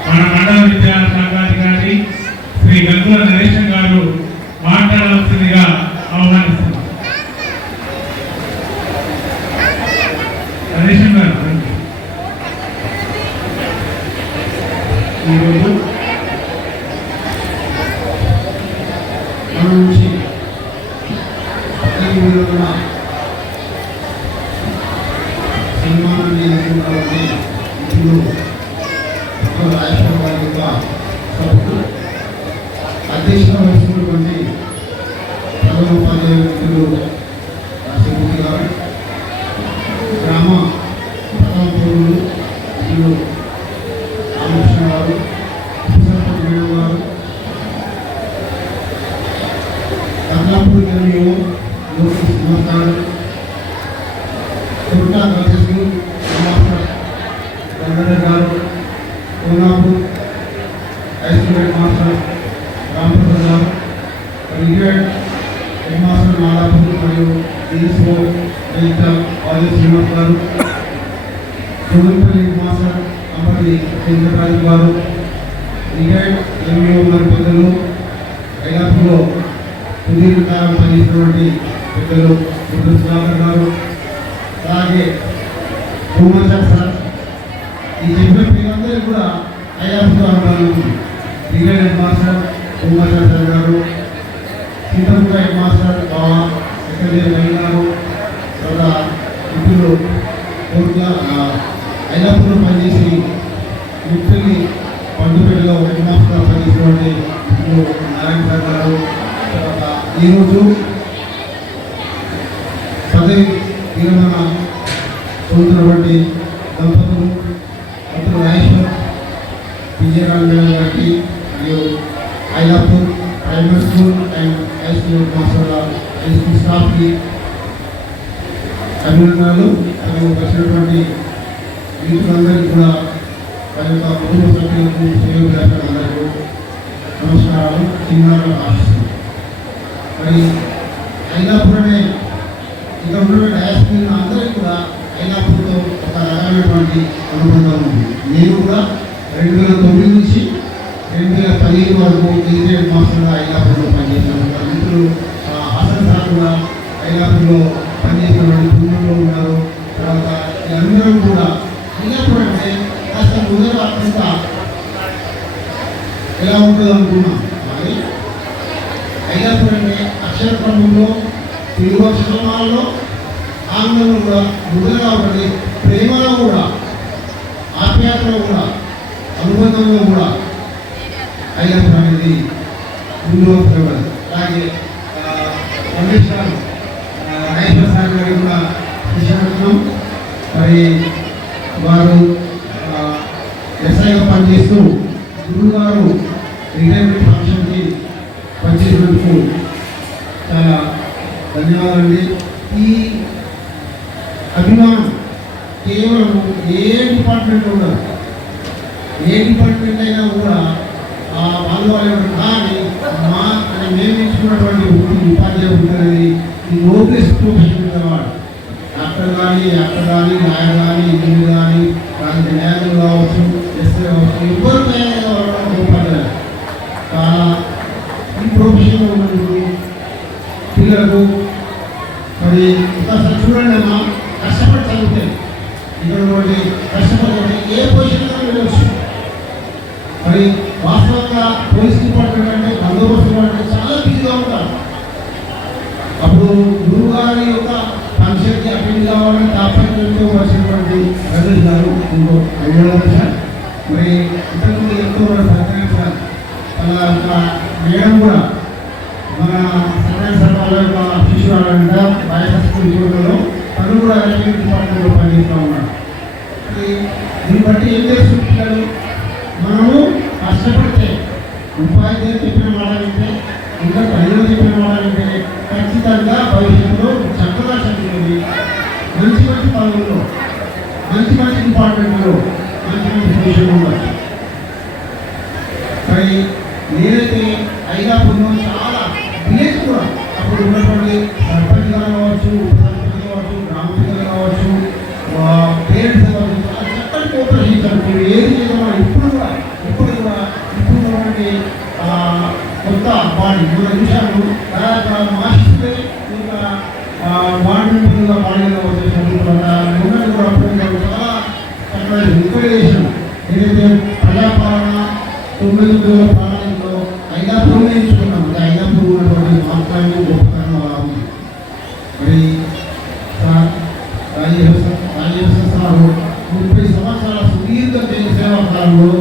మన మండల విద్యాశాఖాధికారి శ్రీ గంగుల నరేశం గారు మాట్లాడవలసిందిగా ఆహ్వానిస్తున్నారు. నరేశం గారు ఈరోజు మన నుంచి సన్మానాన్ని అందుకున్నటువంటి ఇప్పుడు రాజశేఖర గారి యొక్క సభకు అధ్యక్షత వహిస్తున్నటువంటి ప్రధాన ఉపాధ్యాయ వ్యక్తులు రాజశేఖర గారు, గ్రామ ప్రధాన పౌరులు ఇప్పుడు రామకృష్ణ గారు, మేడం గారు, కమలాపూర్ ఎంఈఓ గారు, కొరటా రాజేశ్వరు గంగాధర్ గారు, Konapur high school head master Ramprasad గారు, రిటైర్డ్ హెడ్ మాస్టర్ నాలాపూర్ మరియు డిఎస్ఓ ఆది శ్రీనివాస్ గారు, జోగంపల్లి హెడ్ మాస్టర్ అంబటి చంద్రరాజు గారు, రిటైర్డ్ ఎంఈఓ గారి పెద్దలు, ఐలాపూర్లో సుదీర్ఘకాలం పనిచేసినటువంటి పెద్దలు సుధాకర్ గారు, అలాగే భూమాచార్ సార్, ఈ చెప్పిన పేరందరూ కూడా ఐలాపూర్తో అనుభవం ఉంది. రిటైర్డ్ హెడ్ మాస్టర్ భూమాచార్ సార్ గారు, సీతంపూర్ హెడ్ మాస్టర్ బావా సెకండరీ రవి గారు, తర్వాత ఇప్పుడు ఐలాపూర్లో పనిచేసి ముఖ్యంగా పండుపేటలో హెడ్ మాస్టర్గా పనిచేసినటువంటి నారాయణ సార్ గారు, తర్వాత ఈరోజు పదవి విరమణ పొందుతున్నటువంటి దంపతులు అప్పుడు రాజేశ్వర్ విజయరాజు గారికి మరియు Ailapur primary school and high school మాస్టర్ల హై స్కూల్ స్టాఫ్కి అభినందనలు. మరియు వచ్చినటువంటి మిత్రులందరికీ కూడా వారి యొక్క కుటుంబ సభ్యులకు సహయోగులందరికీ నమస్కారాలు, చిన్నారులు ఆశిస్తున్నాను. మరి ఐలాపూర్ అనే ఇక్కడ ఉన్నటువంటి హై స్కూల్ అందరికీ కూడా ఐలాపూర్తో ఒక రకమైనటువంటి అనుబంధం ఉంది. నేను కూడా 2009 నుంచి 2015 వరకు రిటైర్డ్ మాస్టర్గా ఐలాపూర్లో పనిచేశాను. మిత్రులు హసన్ సార్ కూడా ఐలాపూర్లో పనిచేసినటువంటి కుటుంబంలో ఉన్నారు. తర్వాత అందరూ కూడా ఐలాపూర్ అంటే కాస్త ముందర అంత ఎలా ఉంటుందో అనుకున్నాం. కానీ ఐలాపూర్ అంటే అక్షర క్రమంలో తెలుగు అక్షరమాలలో ఆంగ్లంలో కూడా ముందరగా ఉంటుంది. ప్రేమలో కూడా, ఆప్యాయతలో కూడా, అనుబంధంలో కూడా ఐలాపూర్ అనేది ముందు వస్తుంది. అలాగే రమేష్ గారు, రాజేశ్వర సార్ గారికి కూడా విషయం. మరి వారు ఎస్ఐగా పనిచేస్తూ గురువు గారు రిటైర్మెంట్ ఫంక్షన్కి పనిచేసినందుకు చాలా ధన్యవాదాలండి. ఈ అభిమానం, ఈ కేవలం ఏ డిపార్ట్మెంట్ ఉండదు, ఏ డిపార్ట్మెంట్ అయినా కూడా వాళ్ళు కానీ మా అని మేము ఇచ్చుకున్నటువంటి ఉపాధ్యాయులు ఉంటుంది. ఈ నోటీస్ ప్రొఫెషన్ వాడు డాక్టర్ కానీ లాయర్ కానీ ఇంజనీర్ కానీ వాళ్ళకి న్యాయాలు కావచ్చు, ఎస్ఏ కావచ్చు, ఎవరు తయారు ఉపాధ్యాయులు చాలా ఈ ప్రొఫెషన్లో ఉన్నప్పుడు పిల్లలకు మరి ఒకసారి చూడండి అమ్మా, కష్టపడి చదివితే ఇక్కడ కష్టపడి ఏ పొజిషన్లో వెళ్ళవచ్చు. మరి వాస్తవంగా పోలీస్ డిపార్ట్మెంట్ అంటే బందోబస్తు అంటే చాలా బిజీగా ఉంటారు. అప్పుడు గురువు గారి యొక్క ఫంక్షన్కి అటెండ్ కావాలని తాపత్రయంతో వచ్చినటువంటి రజత్ గారు ఇంకో 5 సార్. మరి ఇంతకుముందు ఎంతో సత్యనారాయణ సార్ అలా యొక్క మేడం కూడా మన సత్యనారాయణ సార్ వాళ్ళ యొక్క శిష్యురాలంట బాయ్స్ స్కూల్ చూడడంలో తను కూడా రెవెన్యూ డిపార్ట్మెంట్లో పనిచేస్తూ ఉన్నాడు. దీన్ని బట్టి ఏం చేస్తుంది పిల్లలు, మనము కష్టపడితే ఉపాధ్యాయులు చెప్పిన మాట వింటే, ఇంకా ప్రజలు చెప్పిన మాట వింటే ఖచ్చితంగా భవిష్యత్తులో చక్కగా చదువుతుంది. మంచి మంచి పనుల్లో, మంచి మంచి డిపార్ట్మెంట్లో, మంచి మంచి పొజిషన్ ఉండవచ్చు. మరి నేనైతే ఐదాపూర్లో చాలా విలేజ్ కూడా అప్పుడు ఉన్నటువంటి సర్పంచ్ గారు కావచ్చు, ఉప సర్పంచ్ కావచ్చు, గ్రామ పెద్దలు కావచ్చు, పేరెంట్స్ కావచ్చు, చాలా చక్కటి కోఆపరేషన్ ఇచ్చారు. ఏది చేద్దామో ఇప్పుడు ఉన్నటువంటి కొత్త బాడీ మన విషయాలు మాస్టర్లే ఇంకా వార్డు మెంబర్లుగా బాడీగా వచ్చేసినప్పుడు కూడా చాలా చక్కగా ఎంకరేజేషన్ ఏదైతే ప్రజాపాలన 9 పాలనలో ఐదాపూర్లో ఎంచుకున్నాం. ఐదాపూర్ ఉన్నటువంటి మాత్రమే గొప్పతనం ఉంది. మరి రాజేశ్వర సారు 30 సంవత్సరాల సుదీర్ఘ సేవా కాలంలో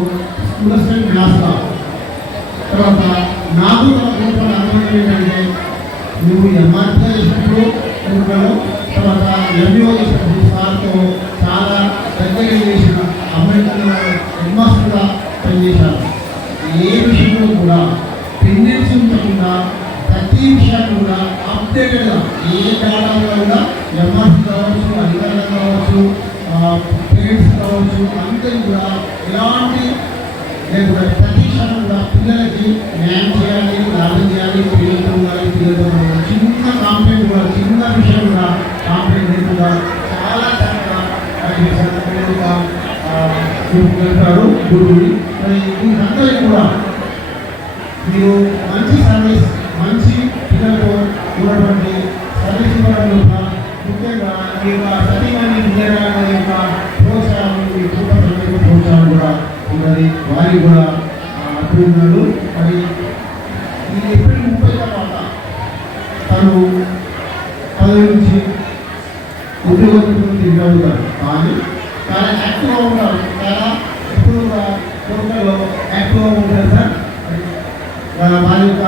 స్కూల్ మ్యాథ్స్ తర్వాత నాకు తన అనుభవం ఏంటంటే నువ్వు ఎంఆర్పీ చేసినప్పుడు తర్వాత ఎంఈఓ చేసినప్పుడు సార్తో చాలా దగ్గర చేసిన అంబేద్కర్ హెడ్ మాస్టర్గా పనిచేశాను. ఏ విషయంలో కూడా టెండెన్సీ ఉండకుండా ప్రతి విషయాన్ని కూడా అప్డేటెడ్గా ఏ కాలంలో కూడా ఎంఆర్పీ కావచ్చు, అధికారులు కావచ్చు, పేరెంట్స్ కావచ్చు, అందరూ కూడా ఎలాంటి లేకుండా ప్రతి క్షణం కూడా పిల్లలకి న్యాయం చేయాలి, లాభం చేయాలి, పిల్లలతో ఉండాలి, పిల్లలతో చిన్న కాంప్లైంట్ కూడా, చిన్న విషయం కూడా కాంప్లైంట్ లేకుండా చాలా చక్కగా వెళ్తారు గురువుని. మరి వీరందరికీ కూడా మీరు మంచి సర్వీస్, మంచి పిల్లలతో ఉన్నటువంటి సర్వీస్ ఇవ్వడంలో ముఖ్యంగా మీ యొక్క సతీమణి విజయనగరం యొక్క ప్రోత్సాహం, మీ కుటుంబ ప్రోత్సాహం కూడా ఉన్నది. వారికి కూడా అభినందనలు. మరి ఈ ఏప్రిల్ 30 తర్వాత తను 10 నుంచి ఉద్యోగం తిరుగుతారు. కానీ చాలా యాక్టివ్గా ఉంటారు, చాలా ఎప్పుడు కూడా కోరికలో యాక్టివ్గా ఉంటారు సార్. వారి యొక్క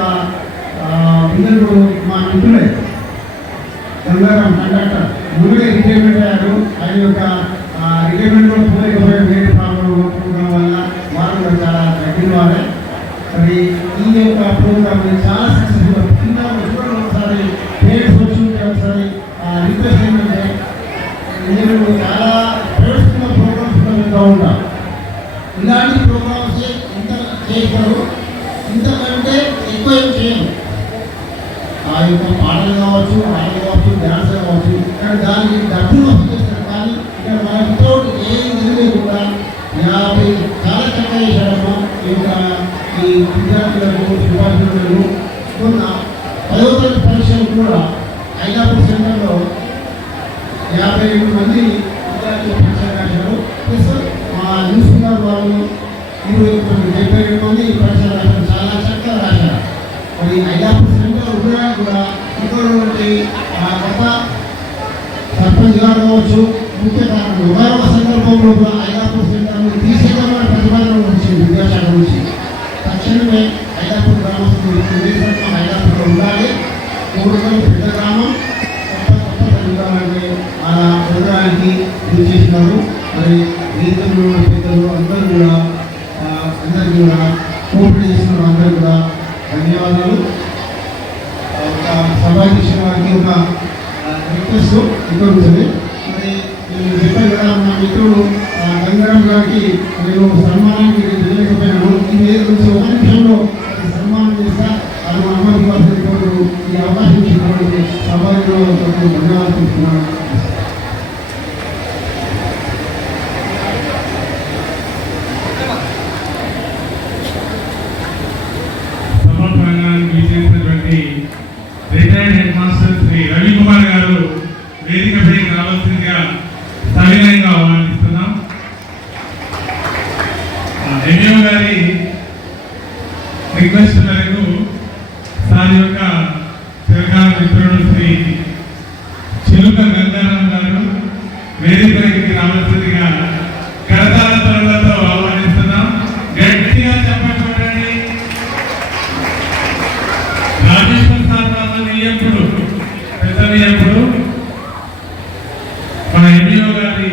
పిల్లలు మా మిత్రులే గంగారాం కండక్టర్ ముందుగా రిటైర్మెంట్ అయ్యారు. ఆయన యొక్క రిటైర్మెంట్లో పోలేకపోయే వేరే ప్రాబ్లం ఉండడం వల్ల వారు కూడా చాలా తగ్గిన వారే. మరి ఈ యొక్క ప్రోగ్రామ్ చాలా సక్సెస్ఫుల్. కింద చూడండి ఒకసారి పేరెంట్స్ వచ్చి ఉంటే ఒకసారి రిక్వెస్ట్ ఏంటంటే నేను చాలా ప్రైవేట్ స్కూల్లో ప్రోగ్రామ్స్ వెళ్తూ ఉంటాను. ఇలాంటి ప్రోగ్రామ్స్ ఇంత చేయకూడదు, ఇంతకంటే ఎక్కువ ఏం చేయను. ఆ యొక్క పాటలు కావచ్చు, డ్యాన్స్ కావచ్చు, కానీ దానికి డబ్బులు వసూలు చేస్తారు. కానీ ఇక్కడ మన వితౌట్ ఏం లేకుండా 50 చాలా చక్కగా చేశాడమ్మా. ఈ యొక్క ఈ విద్యార్థులకు, విద్యార్థులకు కొన్న 10వ తరగతి పరీక్షలు కూడా ఐదాపూర్ సెంటర్లో 52 మంది విద్యార్థులు పరీక్షలు రాశారు. ప్లస్ మా న్యూస్ వాళ్ళు 72 మంది పరీక్షలు రాశారు. చాలా చక్కగా రాశారు. మరి ఐదాపూర్ సెంటర్ ఉండడానికి కూడా ఇక్కడ కొత్త సర్పంచ్ గారు కావచ్చు, ముఖ్య కారణం మరొక సందర్భంలో కూడా ఐదాపూర్ సెంటర్ను తీసేద్దామని ప్రతిపాదన వచ్చింది విద్యాశాఖ నుంచి. తక్షణమే ఐదాపూర్ గ్రామస్తులు ఐదాపూర్లో ఉండాలి. 3 పెద్ద గ్రామం, కొత్త చదువుతామంటే అలా ఉండడానికి కృషి చేసినారు. మరి రైతులు, పెద్దలు అందరూ కూడా కోఆపరేట్ చేసిన అందరూ కూడా ధన్యవాదాలు. ఒక సభాధ్యక్షుల వారికి ఒక రిక్వెస్ట్ ఇక్కడ ఉంటుంది. మరి నేను చెప్పాను కదా వారికి నేను సన్మానానికి తెలియకపోయినాను. ఈ వేరు నుంచి ఒక నిమిషంలో సన్మానం చేస్తా. అది మా అమ్మకి వారు ఈ అవకాశం ఇచ్చినటువంటి సభలో ధన్యవాదాలు తెలుస్తున్నాను. Retired head master Shri Ravikumar garu వేదికపైకి రావాల్సిందిగా సవినయంగా ఆహ్వానిస్తున్నాం. ఎంఈఓ గారి రిక్వెస్ట్ మేరకు సార్ యొక్క చిరకాల మిత్రుడు శ్రీ చిలుక గంగారాం గారు వేదికపైకి రావాల్సిందిగా కరతాళ ధ్వనులతో ఆహ్వానిస్తున్నాం. గట్టిగా చెప్పండి. రాజేశ్వర సార్ నియప్పుడు పెద్ద నియప్పుడు మన ఎంఈఓ గారి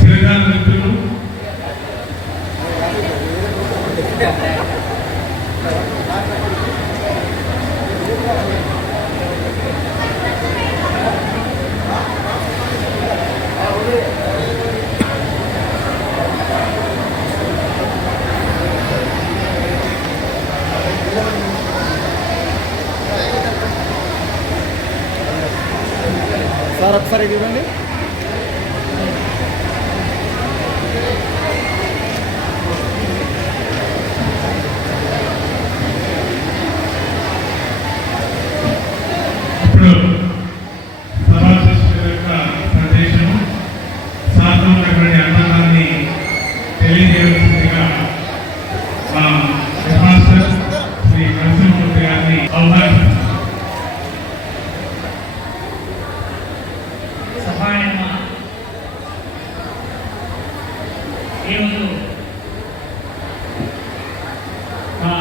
చిరకాల మిత్రులు సార్ ఒకసారి చూడండి. ఇప్పుడు సభాధ్యక్షుల యొక్క సందేశం సాధన ఉన్నటువంటి ఆనందాన్ని తెలియజేయవలసిందిగా మా హెడ్ మాస్టర్ శ్రీ నరసింహమూర్తి గారిని ఆహ్వానిస్తున్నాం. ఈరోజు మా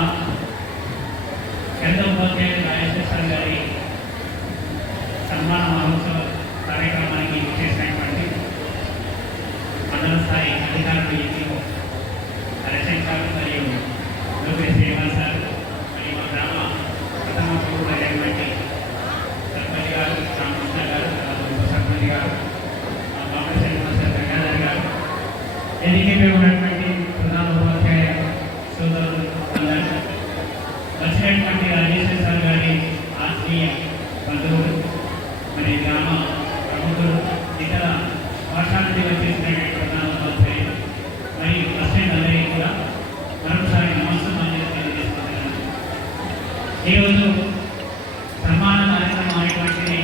కేంద్ర ఉపాధ్యాయులు రాజేశ్వర గారి సన్మాన మహోత్సవ కార్యక్రమానికి చేసినటువంటి మండల స్థాయి అధికారులు ఎంపీఓ హరిశంకర్ సార్ మరియు లోకేష్ శ్రీనివాస్ సార్ మరియు మా గ్రామ ప్రథమ పౌరులైనటువంటి సర్పంచ్ గారు రామకృష్ణ గారు ఉప సర్పంచ్ గారు కాంగ్రెస్ శ్రీనివాస్ గంగాధర్ గారు ఎన్నికపై ఉన్నటువంటి ప్రధాన ఉపాధ్యాయ సోదరులు అందరూ వచ్చినటువంటి రాజేశ్వర సార్ గారి ఆత్మీయ బంధువులు మరి గ్రామ ప్రముఖులు ఇతర పాఠశాల నుండి వచ్చేసినటువంటి ప్రధాన ఉపాధ్యాయులు మరియు అసిస్టెంట్ అందరికీ కూడా మరొకసారి నమస్కారం తెలియజేస్తున్నాను. ఈరోజు సన్మాన కార్యక్రమం అనేటువంటిది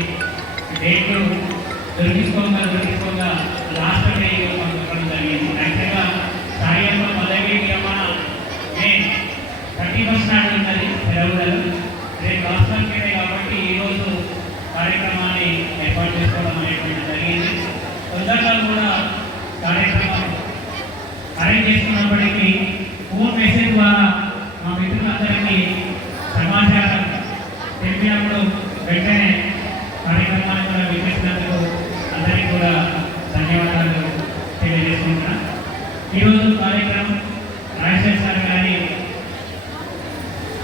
డేట్లు దొరికించుకోగా లాస్ట్ డే పంపించడం జరిగింది. యాక్చువల్గా సాయంలో పదవి విరమణ మే 31 నాడు ఉన్నది సెలవులలో. రేపు రాష్ట్రానికే కాబట్టి ఈరోజు కార్యక్రమాన్ని ఏర్పాటు చేసుకోవడం అనేటువంటి జరిగింది. తొందరగా కూడా కార్యక్రమం అరేంజ్ చేసుకున్నప్పటికీ ఫోన్ మెసేజ్ ద్వారా మా మిత్రులందరికీ సమాచారం తెలిపినప్పుడు వెంటనే కార్యక్రమాన్ని కూడా వివరించినందుకు అందరికీ కూడా ధన్యవాదాలు తెలియజేసుకుంటున్నాను. ఈరోజు కార్యక్రమం రాజశేఖర్ సార్ గారి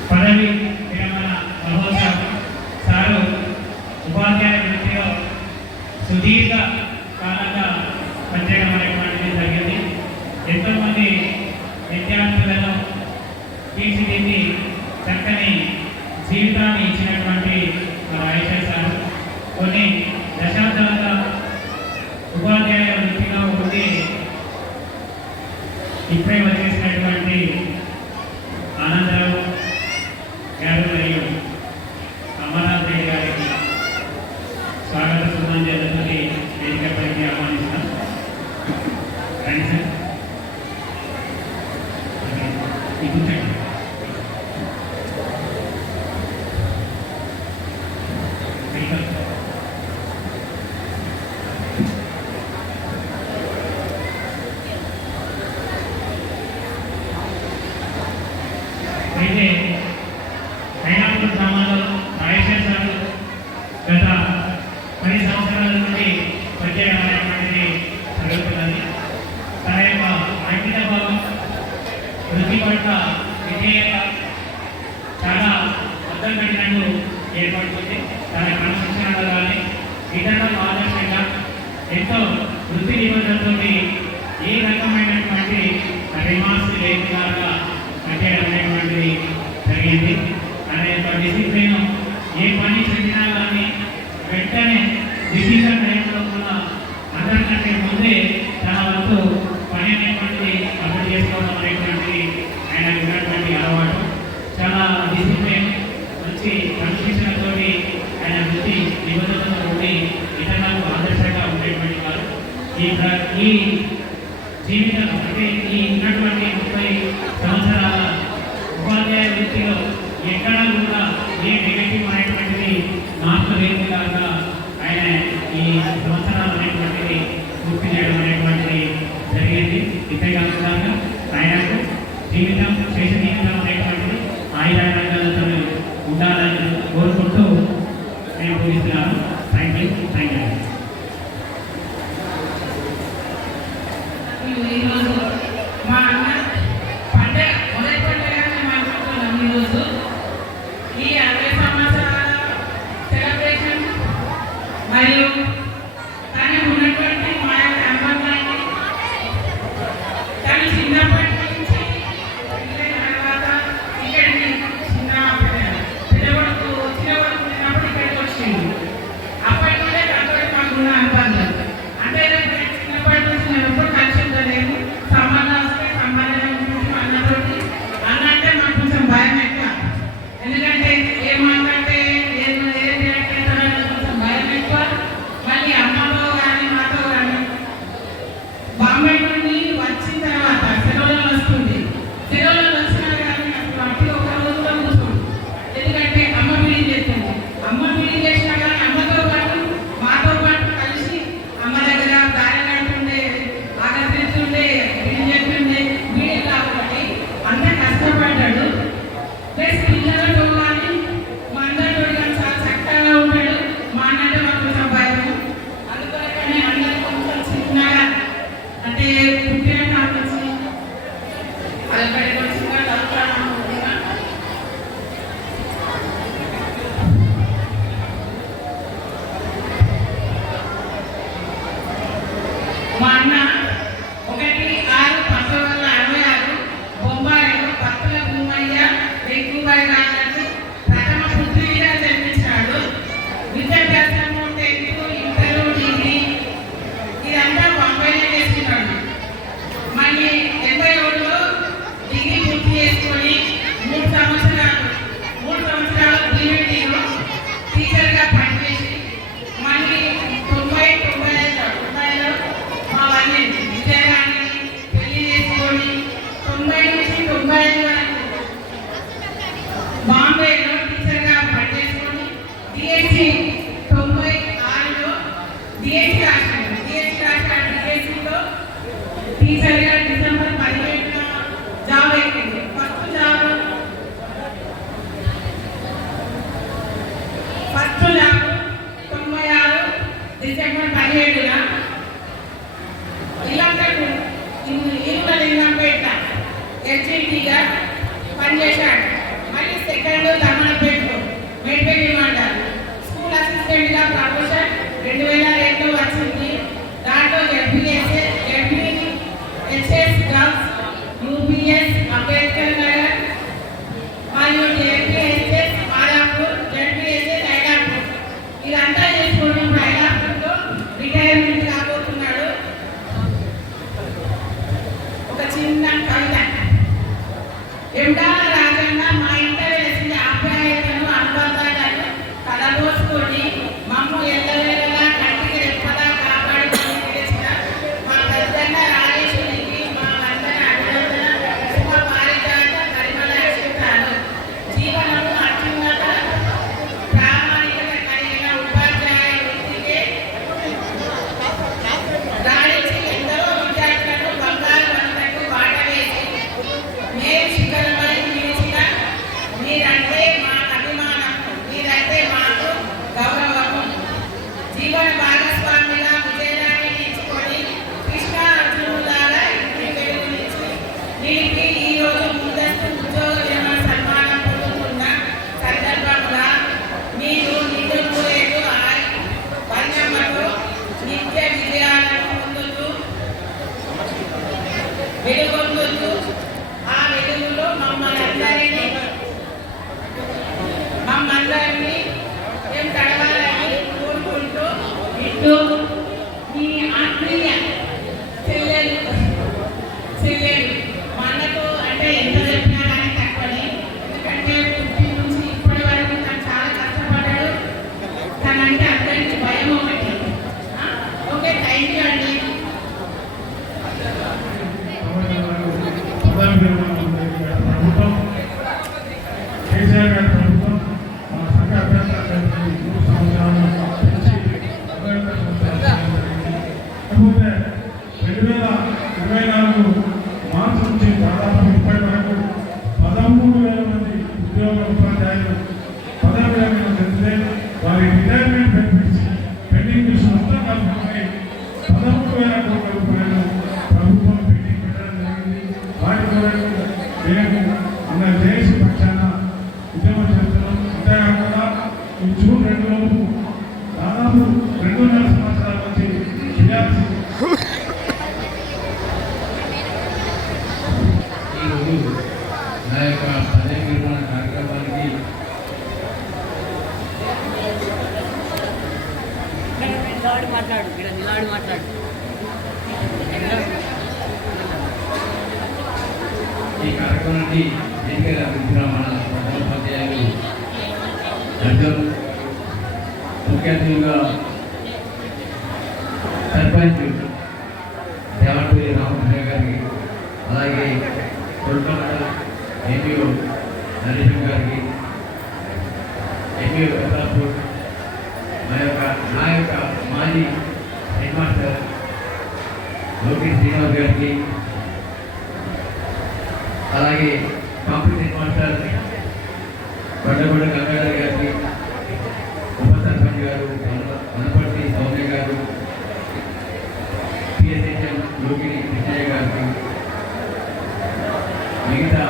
పదవి విరమణ మహోత్సవం. సారు ఉపాధ్యాయ వృత్తిలో సుదీర్ఘ కాలంగా పనిచేయడం అనేటువంటిది జరిగింది. ఎంతోమంది విద్యార్థులను తీర్చిదిద్ది చక్కని జీవితాన్ని ఇచ్చినటువంటి రాజశేఖర్ సార్ కొన్ని దశాబ్దాలుగా ఉపాధ్యాయ వృత్తిలో ఉండి ఇప్పుడే వచ్చేసినటువంటి ఆనందరావు గారు మరియు అమర్నాథ్ రెడ్డి గారికి స్వాగత సుమాంజలి వేదికపైకి ఆహ్వానిస్తాం. రండి సార్. కూర్చోండి. అయితే అయినాపూర్ గ్రామంలో రాజేశ్వర సార్ గత 10 సంవత్సరాల నుండి పనిచేయడం అనేటువంటిది జరుగుతున్నది. తన యొక్క అంకిత భావం వృత్తి పట్ల విధేయత చాలా అర్థం పెట్టినట్టు ఏర్పడుతుంది. తన క్రమశిక్షణలో కానీ ఇతరులకు ఆదర్శంగా ఎంతో వృత్తి నిబంధనలతో లాగా కట్టేయడం అనేటువంటిది జరిగింది. అనే యొక్క డిసిప్లిన్ ఏ పని పెట్టినా కానీ వెంటనే డిసిజన్ టైంలో కూడా అందరికంటే ముందే తన వంతు పని అనేటువంటిది అమలు చేసుకోవడం అనేటువంటిది ఆయన ఉన్నటువంటి అలవాటు. చాలా డిసిప్లిన్ మంచి క్రమశిక్షణతో ఆయన వృత్తి నిబంధనలతో ఉండి ఇతరులకు ఆదర్శంగా ఉండేటువంటి వారు. ఈ జీవితం అంటే ఈ ఉన్నటువంటి 30 సంవత్సరాల ఉపాధ్యాయ వృత్తిలో ఎక్కడా కూడా ఏ నెగటివ్ అనేటువంటిది మార్పు లేకుండా ఆయన ఈ సంవత్సరాలు అనేటువంటిది పూర్తి చేయడం అనేటువంటిది జరిగింది. ఇంతేకాకుండా ఆయనకు జీవితం శేష జీవితం అనేటువంటిది ఆయుధాలతో ఉండాలని కోరుకుంటూ నేను పూజిస్తున్నాను. Thank you. ఈరోజు మా అన్న పండుగ మొదటి పండుగ మాట్లాడుతున్నాం. ఈరోజు ఈ 60 సంవత్సరాల సెలబ్రేషన్ మరియు తనకు ఉన్నటువంటి మా సంబంధాన్ని తను చిన్నప్పటి నుంచి తర్వాత ఇక్కడికి పిల్లవాడుకు ఉన్నప్పుడు ఇక్కడికి వచ్చింది. అప్పటి నుండే తనతో మాకున్న అనుబంధం అంటే చిన్నప్పటి నుంచి నేను ఎప్పుడు కలిసి ఉండలేము. సంబంధం వస్తే సంబంధం అన్నతోటి అన్న అంటే మాకు కొంచెం భయం ఎక్కువ. ఎందుకంటే ఏమంటే కొంచెం భయం ఎక్కువ. మళ్ళీ అమ్మతో కానీ మాతో కానీ బాంబే నుండి వచ్చిన తర్వాత సెలవులలో వస్తుంది. సెలవులలో వచ్చినా కానీ అసలు అప్పుడు ఒక రోజు కూడా కూర్చోండి. ఎందుకంటే అమ్మ బిల్డింగ్ చేస్తుంది. అమ్మ బిల్డింగ్ చేసినా కానీ అమ్మతో పాటు మాతో పాటు కలిసి అమ్మ దగ్గర దారి కడుతుండే, ఆకర్షిస్తుండే, బిల్డింగ్ చేస్తుండే. బిల్డింగ్ కాబట్టి అంత కష్టపడ్డాడు. ప్లస్ పిల్లలతో కానీ మా అందరితో కానీ చాలా చక్కగా ఉంటాడు. మా అన్నంటే మాకు కొంచెం భయం. అందుకని అందరూ కొంచెం చిన్నగా అంటే పుట్టిన కావచ్చు అక్కడికి వచ్చిన మా అన్న 1/6/1966 బొంబాయిలో పత్తుల భూమయ్య ఎక్కువబాయి రాజు ప్రథమ పుత్రిగా జన్మించాడు. విద్యాభ్యాసము 10th, ఇంటర్, డిగ్రీ ఇదంతా బొంబాయిలో చేస్తున్నాడు. మళ్ళీ 87లో డిగ్రీ పూర్తి చేసుకొని 3 సంవత్సరాలు బీఈడీలో టీచర్గా పనిచేసి మళ్ళీ 90లో మా వాళ్ళని విజయరాణి పెళ్లి చేసుకొని 90 నుంచి 95 వరకు బాంబేలో టీచర్గా పనిచేసుకొని డిఎస్సి 96లో డిఎస్సి రాశాడు. డిఎస్సిలో టీచర్గా డిసెంబర్ 17న జాబ్ ఎక్కింది. ఫస్ట్ జాబ్ డిసెంబర్ 17న ఇల్లంపేట ఎస్జిటిగా పనిచేశాడు. మళ్ళీ సెకండ్ దమనపేటలో మేడ్పల్లి మండల్ స్కూల్ అసిస్టెంట్గా ప్రమోషన్ 2002 వచ్చింది. దాంట్లో ZPHS girls, UPS Ambedkar Nagar మరియు జడ్పీహెచ్ఎస్ మాదాపూర్, జడ్పీహెచ్ఎస్ ఐలాపూర్ ఇదంతా చేసుకుని ఇప్పుడు ఐలాపూర్లో రిటైర్మెంట్ కాబోతున్నాడు. ఒక చిన్న కవిత. ఎండాల రాజన్న మా ఇంట వేసిన ఆప్యాయతను అనుబంధాలను కలబోసుకొని మమ్ము ఎల్లవేళలా కంటికి రెప్పలా కాపాడి చేసిన మా పెద్దన్న రాజేశ్వరికి మా వందన అభినందన శుభ పారిజాత పరిమళ అక్షితాలు. జీవనము అత్యున్నత ప్రామాణికత కలిగిన ఉపాధ్యాయ వృత్తికి రాణించి ఎందరో విద్యార్థులను బంగారు వనతకు బాట వేసి మేము శిఖరమై నిలిచిన మీరంటే మా అభిమానం, మీరంటే మాకు గౌరవము. జీవన భాగస్వామిగా విజయరాణిని ఇచ్చుకొని కృష్ణా అర్జునులాగా ఇంటి వెలుగునిచ్చి నిలిపి ఈరోజు ముందస్తు ఉద్యోగ విరమణ సన్మానం పొందుతున్న సందర్భంగా మీరు నిండు నూరేళ్లు పన్నమ్మతో నిత్య విజయాలను పొందుతూ వెలుగొందుతూ ఆ మమ్మల్ని ఏం తడవాలని కోరుకుంటూ ఇటు మీ ఆత్మీయ చెల్లెలు మనకు అంటే ఎంత చెప్పినా కానీ తక్కువనే. ఎందుకంటే పుట్టి నుంచి ఇప్పటి వరకు తను చాలా కష్టపడ్డాడు. తనంటే అందరికీ భయం ఒకటి. ఓకే, థ్యాంక్ యూ అండి. ప్రభుత్వం కేసీఆర్ గారి ప్రభుత్వం మన సంఘ అభ్యర్థుల 3 సంవత్సరాలు పెంచి 21 సంవత్సరాలు కాకపోతే 2024 మార్చి నుంచి దాదాపు ఇప్పటి వరకు 13,000 మంది ఉద్యోగ ఉపాధ్యాయులు పదవి విరమణ చెందితే వారి రిటైర్మెంట్ బెనిఫిట్స్ పెండింగ్ బిల్స్ మొత్తం కలుపుకొని 13,000 కోట్ల రూపాయలు ప్రభుత్వం పెండింగ్ పెట్టడం జరిగింది. వాటి కొరకు మేము మన దేశ పక్షాన ఉద్యమం చేస్తున్నాం. అంతేకాకుండా ఈ జూన్ 2 లోపు దాదాపు 2.5 సంవత్సరాల నుంచి చేయాల్సి ఈరోజు నా యొక్క పదవి విరమణ కార్యక్రమానికి ఈ కార్యక్రమానికి ఎన్నికల మన ప్రధానోపాధ్యాయులు అర్జున్, ముఖ్య అతిథిగా సర్పంచ్ దేవపల్లి రామకృష్ణ గారికి, అలాగే కొడుకమండల ఎంపీఓ నరేష్ గారికి, ఎంపీఓ కమలాపూర్, నా యొక్క మాజీ హెడ్ మాస్టర్ లోకేష్ శ్రీనివాస్ గారికి, అలాగే కాంపిటెంట్ హెడ్ మాస్టర్ బండగొండ గంగాధర్ గారికి, ఉప సర్పంచ్ గారు వనపర్తి సౌమ్య గారు, పిఎస్హెచ్ఎం లోకిని కృష్ణయ్య గారికి, మిగతా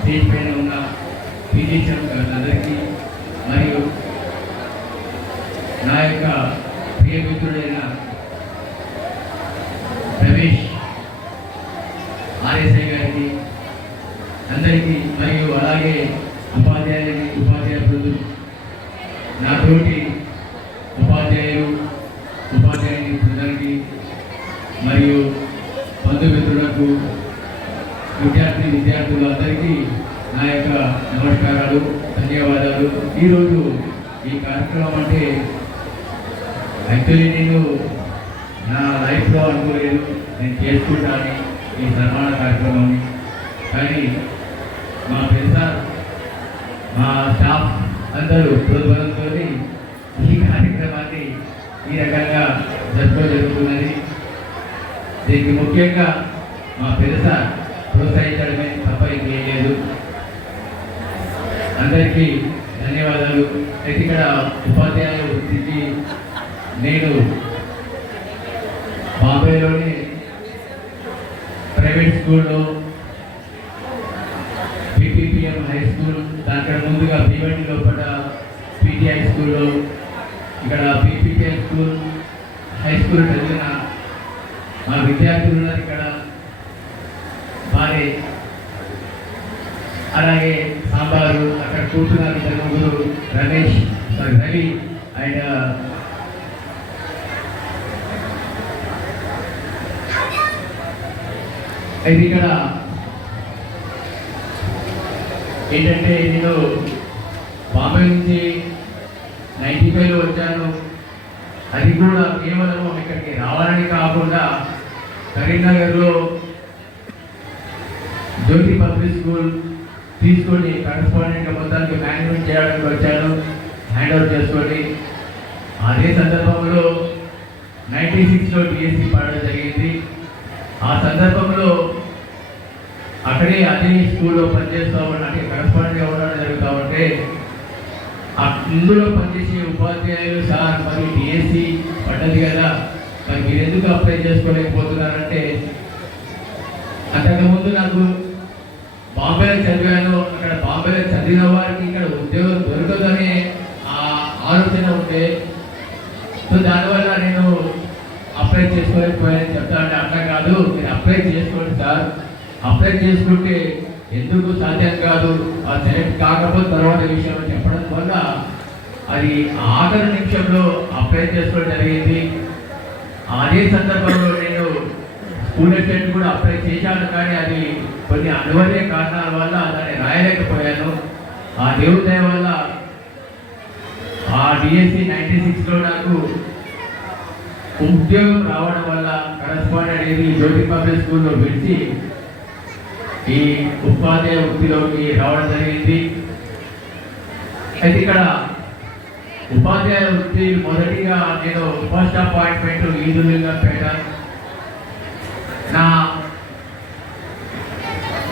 స్టేజ్ పైన ఉన్న పీజీహెచ్ఎం అందరికీ, మరియు నా యొక్క ప్రియమిత్రుడైన రమేష్ ఆర్ఎస్ఐ గారికి అందరికీ, మరియు అలాగే ఉపాధ్యాయ బృందులు, నాతోటి ఉపాధ్యాయుని బృందానికి, మరియు బంధుమిత్రులకు, విద్యార్థులు అందరికీ నా యొక్క నమస్కారాలు, ధన్యవాదాలు. ఈరోజు ఈ కార్యక్రమం అంటే యాక్చువల్లీ నేను నా లైఫ్లో అనుకోలేదు నేను చేసుకుంటాను ఈ సన్మాన కార్యక్రమాన్ని. కానీ మా సార్, మా స్టాఫ్ అందరూ ప్రోత్సాహంతో ఈ కార్యక్రమాన్ని ఈ రకంగా జరుగుతున్నది. దీనికి ముఖ్యంగా మా సార్ ప్రోత్సహించడమే తప్ప ఇంకేం లేదు. అందరికీ ధన్యవాదాలు. అయితే ఇక్కడ ఉపాధ్యాయుల వృత్తికి నేను బాంబేలోని ప్రైవేట్ స్కూల్లో బీపీపీఎం హై స్కూల్, దానికన్నా ముందుగా భీవండి లోపల పీటీ హై స్కూల్లో, ఇక్కడ బీపీపీఎం స్కూల్ హై స్కూల్ చదివిన మా విద్యార్థులు ఉన్నారు ఇక్కడ. వారి అలాగే సాంబారు అక్కడ కూర్చున్నారు ఇద్దరు ముగ్గురు, రవి అండ్ అయితే ఇక్కడ ఏంటంటే నేను బాంబే నుంచి 95లో వచ్చాను. అది కూడా కేవలం ఇక్కడికి రావాలని కాకుండా కరీంనగర్లో జ్యోతి పబ్లిక్ స్కూల్ తీసుకొని కరెస్పాండెంట్గా మొత్తానికి మేనేజ్మెంట్ చేయడానికి వచ్చాను, హ్యాండ్ ఓవర్ చేసుకొని. అదే సందర్భంలో 96లో డిఎస్సి పడడం జరిగింది. ఆ సందర్భంలో అక్కడే అదే స్కూల్లో పనిచేస్తూ అంటే కరెస్పాండెంట్గా ఉండడం జరుగుతూ ఉంటే ఇందులో పనిచేసే ఉపాధ్యాయులు సార్ మరి డిఎస్సి పడ్డది కదా, మరి మీరు ఎందుకు అప్లై చేసుకోలేకపోతున్నారంటే, అంతకుముందు నాకు బాంబేలో చదివాను, అక్కడ బాంబేలో చదివిన వారికి ఇక్కడ ఉద్యోగం దొరకదనే ఆలోచన ఉంటే, సో దానివల్ల నేను అప్లై చేసుకోలేకపోయానని చెప్తా. అంటే అట్లా కాదు, మీరు అప్లై చేసుకోండి సార్, అప్లై చేసుకుంటే ఎందుకు సాధ్యం కాదు, ఆ సెలెక్ట్ కాకపోతే తర్వాత విషయం చెప్పడం వల్ల అది ఆఖరి నిమిషంలో అప్లై చేసుకోవడం జరిగింది. అదే సందర్భంలో నేను స్కూల్ అసిస్టెంట్ కూడా అప్లై చేశాను, కానీ అది కొన్ని అనివార్య కారణాల వల్ల దాన్ని రాయలేకపోయాను. ఆ దేవుడి దయ వల్ల ఆ డిఎస్సి 96లో నాకు ఉద్యోగం రావడం వల్ల కరస్పాండెంట్ అనేది జ్యోతి పబ్లిక్ స్కూల్లో పెట్టి ఈ ఉపాధ్యాయ వృత్తిలోకి రావడం జరిగింది. అయితే ఇక్కడ ఉపాధ్యాయ వృత్తి మొదటిగా నేను ఫస్ట్ అపాయింట్మెంట్ ఈదులింగంపేట. నా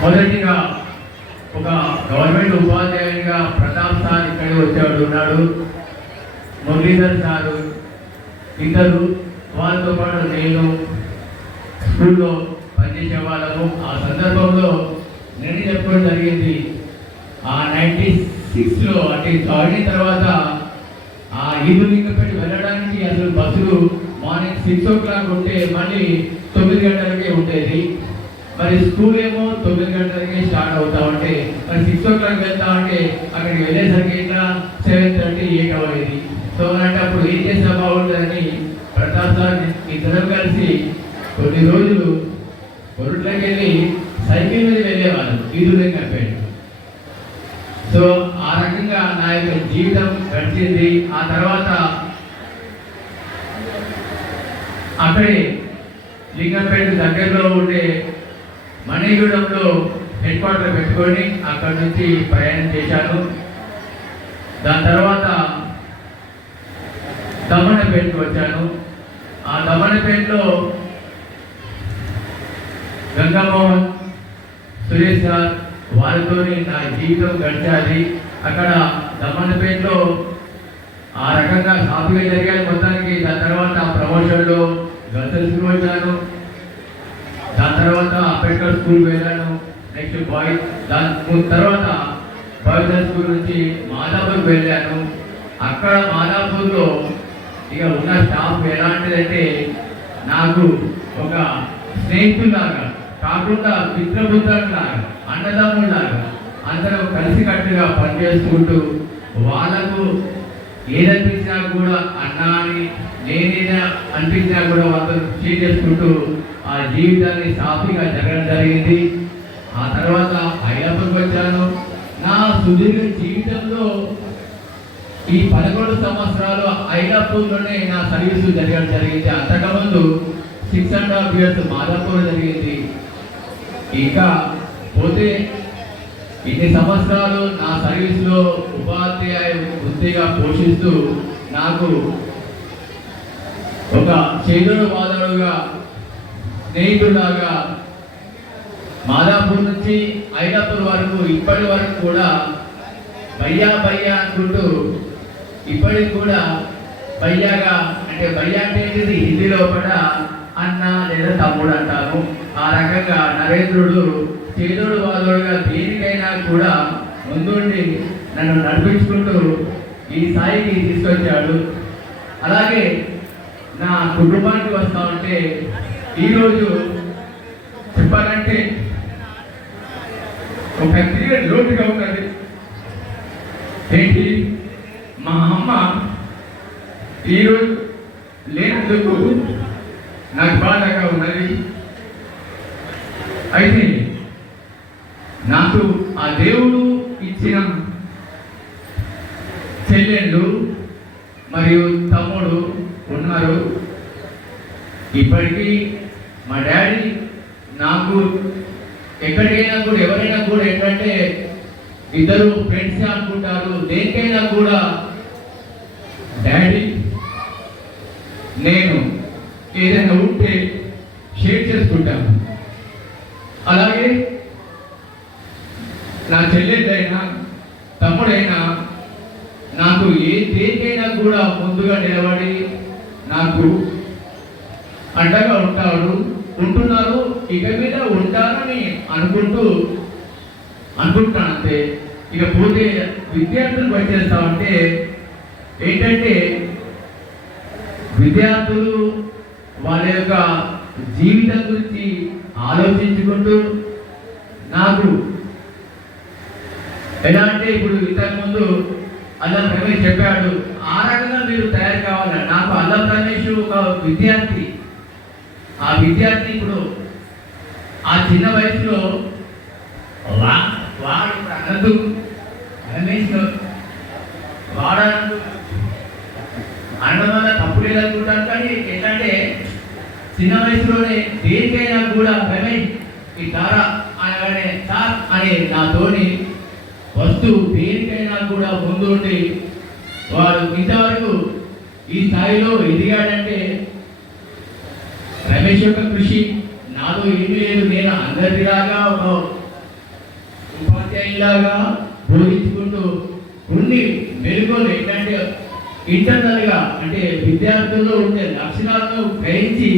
మొదటిగా ఒక గవర్నమెంట్ ఉపాధ్యాయునిగా ప్రతాప్ సార్ ఇక్కడికి వచ్చాడు ఉన్నాడు, మురళీధర్ సారు, ఇద్దరు వాళ్ళతో పాటు నేను స్కూల్లో పనిచేసే వాళ్ళము. ఆ సందర్భంలో నేను చెప్పడం జరిగింది, ఆ 96లో అంటే జాయిన్ తర్వాత ఆ ఈదులింగపేట వెళ్ళడానికి అసలు బస్సులు మార్నింగ్ 6 o'clock ఉంటే మళ్ళీ 9 గంటలకే ఉండేది. మరి స్కూల్ ఏమో 9 గంటలకే స్టార్ట్ అవుతా ఉంటే మరి 6 o'clock వెళ్తా ఉంటే అక్కడికి వెళ్ళేసరికి ఇట్లా 7:30, 8 అయ్యేది. సో అంటే అప్పుడు ఏం చేసినా బాగుంటుందని ప్రతాప్ సార్ ఇద్దరం కలిసి కొన్ని రోజులు కొరుట్లోకి వెళ్ళి సైకిల్ మీద వెళ్ళేవాళ్ళు ఈదులింగంపేట. సో ఆ రకంగా నా యొక్క జీవితం గడిచింది. ఆ తర్వాత అక్కడే లింగంపేట దగ్గరలో ఉండే మణిగూడెంలో హెడ్ క్వార్టర్ పెట్టుకొని అక్కడి నుంచి ప్రయాణం చేశాను. దాని తర్వాత దమనపేటకు వచ్చాను. ఆ దమనపేటలో గంగామోహన్, సురేష్ సార్ వారితో నా జీవితం గడిచాలి. అక్కడ దమనపేటలో ఆ రకంగా సాఫీగా జరిగాయి మొత్తానికి. దాని తర్వాత ప్రమోషన్లో గర్ల్స్ స్కూల్ వచ్చాను. దాని తర్వాత అంబేద్కర్ స్కూల్ వెళ్ళాను. నెక్స్ట్ బాయ్స్, దాని తర్వాత బాయ్స్ స్కూల్ నుంచి మాదాపూర్ వెళ్ళాను. అక్కడ మాదాపూర్లో ఇక ఉన్న స్టాఫ్ ఎలాంటిదంటే నాకు ఒక స్నేహితులాగా కాకుండా మిత్రబుద్ధంలాగా, అన్నదమ్ములాగా అందరం కలిసికట్టుగా పనిచేసుకుంటూ వాళ్ళకు ఏదనిపించినా కూడా అన్నా అని, నేనేదా అనిపించినా కూడా వాళ్ళతో షేర్ చేసుకుంటూ ఆ జీవితాన్ని సాఫీగా జరగడం జరిగింది. ఆ తర్వాత ఐలాపూర్కి వచ్చాను. నా సుదీర్ఘ జీవితంలో ఈ 11 సంవత్సరాలు ఐలాపూర్లోనే నా సర్వీసు జరగడం జరిగింది. అంతకుముందు 6.5 years మాదాపూర్ జరిగింది. ఇంకా పోతే ఇన్ని సంవత్సరాలు నా సర్వీస్లో ఉపాధ్యాయ వృత్తిగా పోషిస్తూ నాకు ఒక చేదుడు వాదనుడుగా, స్నేహితులాగా మాదాపూర్ నుంచి ఐలాపూర్ వరకు ఇప్పటి వరకు కూడా భయ్యా భయ్యా అనుకుంటూ ఇప్పటికి కూడా భయ్యాగా, అంటే భయ్యా అంటే హిందీలో కూడా అన్న లేదా తమ్ముడు అంటాము. ఆ రకంగా నరేంద్రుడు చేదోడు వాదోడుగా దేనికైనా కూడా ముందుండి నన్ను నడిపించుకుంటూ ఈ స్థాయికి తీసుకొచ్చాడు. అలాగే నా కుటుంబానికి వస్తా ఉంటే ఈరోజు చెప్పాలంటే ఒక తీర లోటుగా ఉన్నది. ఏంటి, మా అమ్మ ఈరోజు లేనందుకు నాకు బాధగా ఉన్నది. అయితే నాకు ఆ దేవుడు ఇచ్చిన చెల్లెళ్ళు మరియు తమ్ముడు ఉన్నారు. ఇప్పటికీ మా డాడీ నాకు ఎక్కడికైనా కూడా ఎవరైనా కూడా ఏంటంటే ఇద్దరు ఫ్రెండ్స్ అనుకుంటారు. దేనికైనా కూడా డాడీ నేను ఏదైనా ఉంటే షేర్ చేసుకుంటాను. అలాగే నా చెల్లెళ్ళైనా తమ్ముడైనా నాకు దేనికైనా కూడా ముందుగా నిలబడి నాకు అండగా ఉంటున్నారు. ఇక మీద ఉంటారని అనుకుంటాను అంతే. ఇక పోతే విద్యార్థులు పనిచేస్తామంటే ఏంటంటే విద్యార్థులు వాళ్ళ యొక్క జీవితం గురించి ఆలోచించుకుంటూ నాకు ఎలా అంటే ఇప్పుడు ఇంతకుముందు అల్లం రమేష్ చెప్పాడు, ఆ రకంగా మీరు తయారు కావాలని. నాకు అల్లం రమేష్ ఒక విద్యార్థి. ఆ విద్యార్థి ఇప్పుడు ఆ చిన్న వయసులో వాడు అన్నదు రమేష్ వాడనదు అనడం వల్ల తప్పు లేదనుకుంటాను. కానీ ఏంటంటే చిన్న వయసులోనే దేనికైనా కూడా రమేష్ ఈ తారా అనగానే సార్ అనే నాతోని వస్తూ దేనికైనా కూడా ముందుండి వాడు ఇంతవరకు ఈ స్థాయిలో ఎదిగాడంటే రమేష్ యొక్క కృషి. నాలో ఏమీ లేదు, నేను అందరిలాగా ఒక ఉపాధ్యాయులాగా బోధించుకుంటూ కొన్ని మెరుగులు ఏంటంటే ఇంటర్నల్గా అంటే విద్యార్థుల్లో ఉండే లక్షణాలను గ్రహించి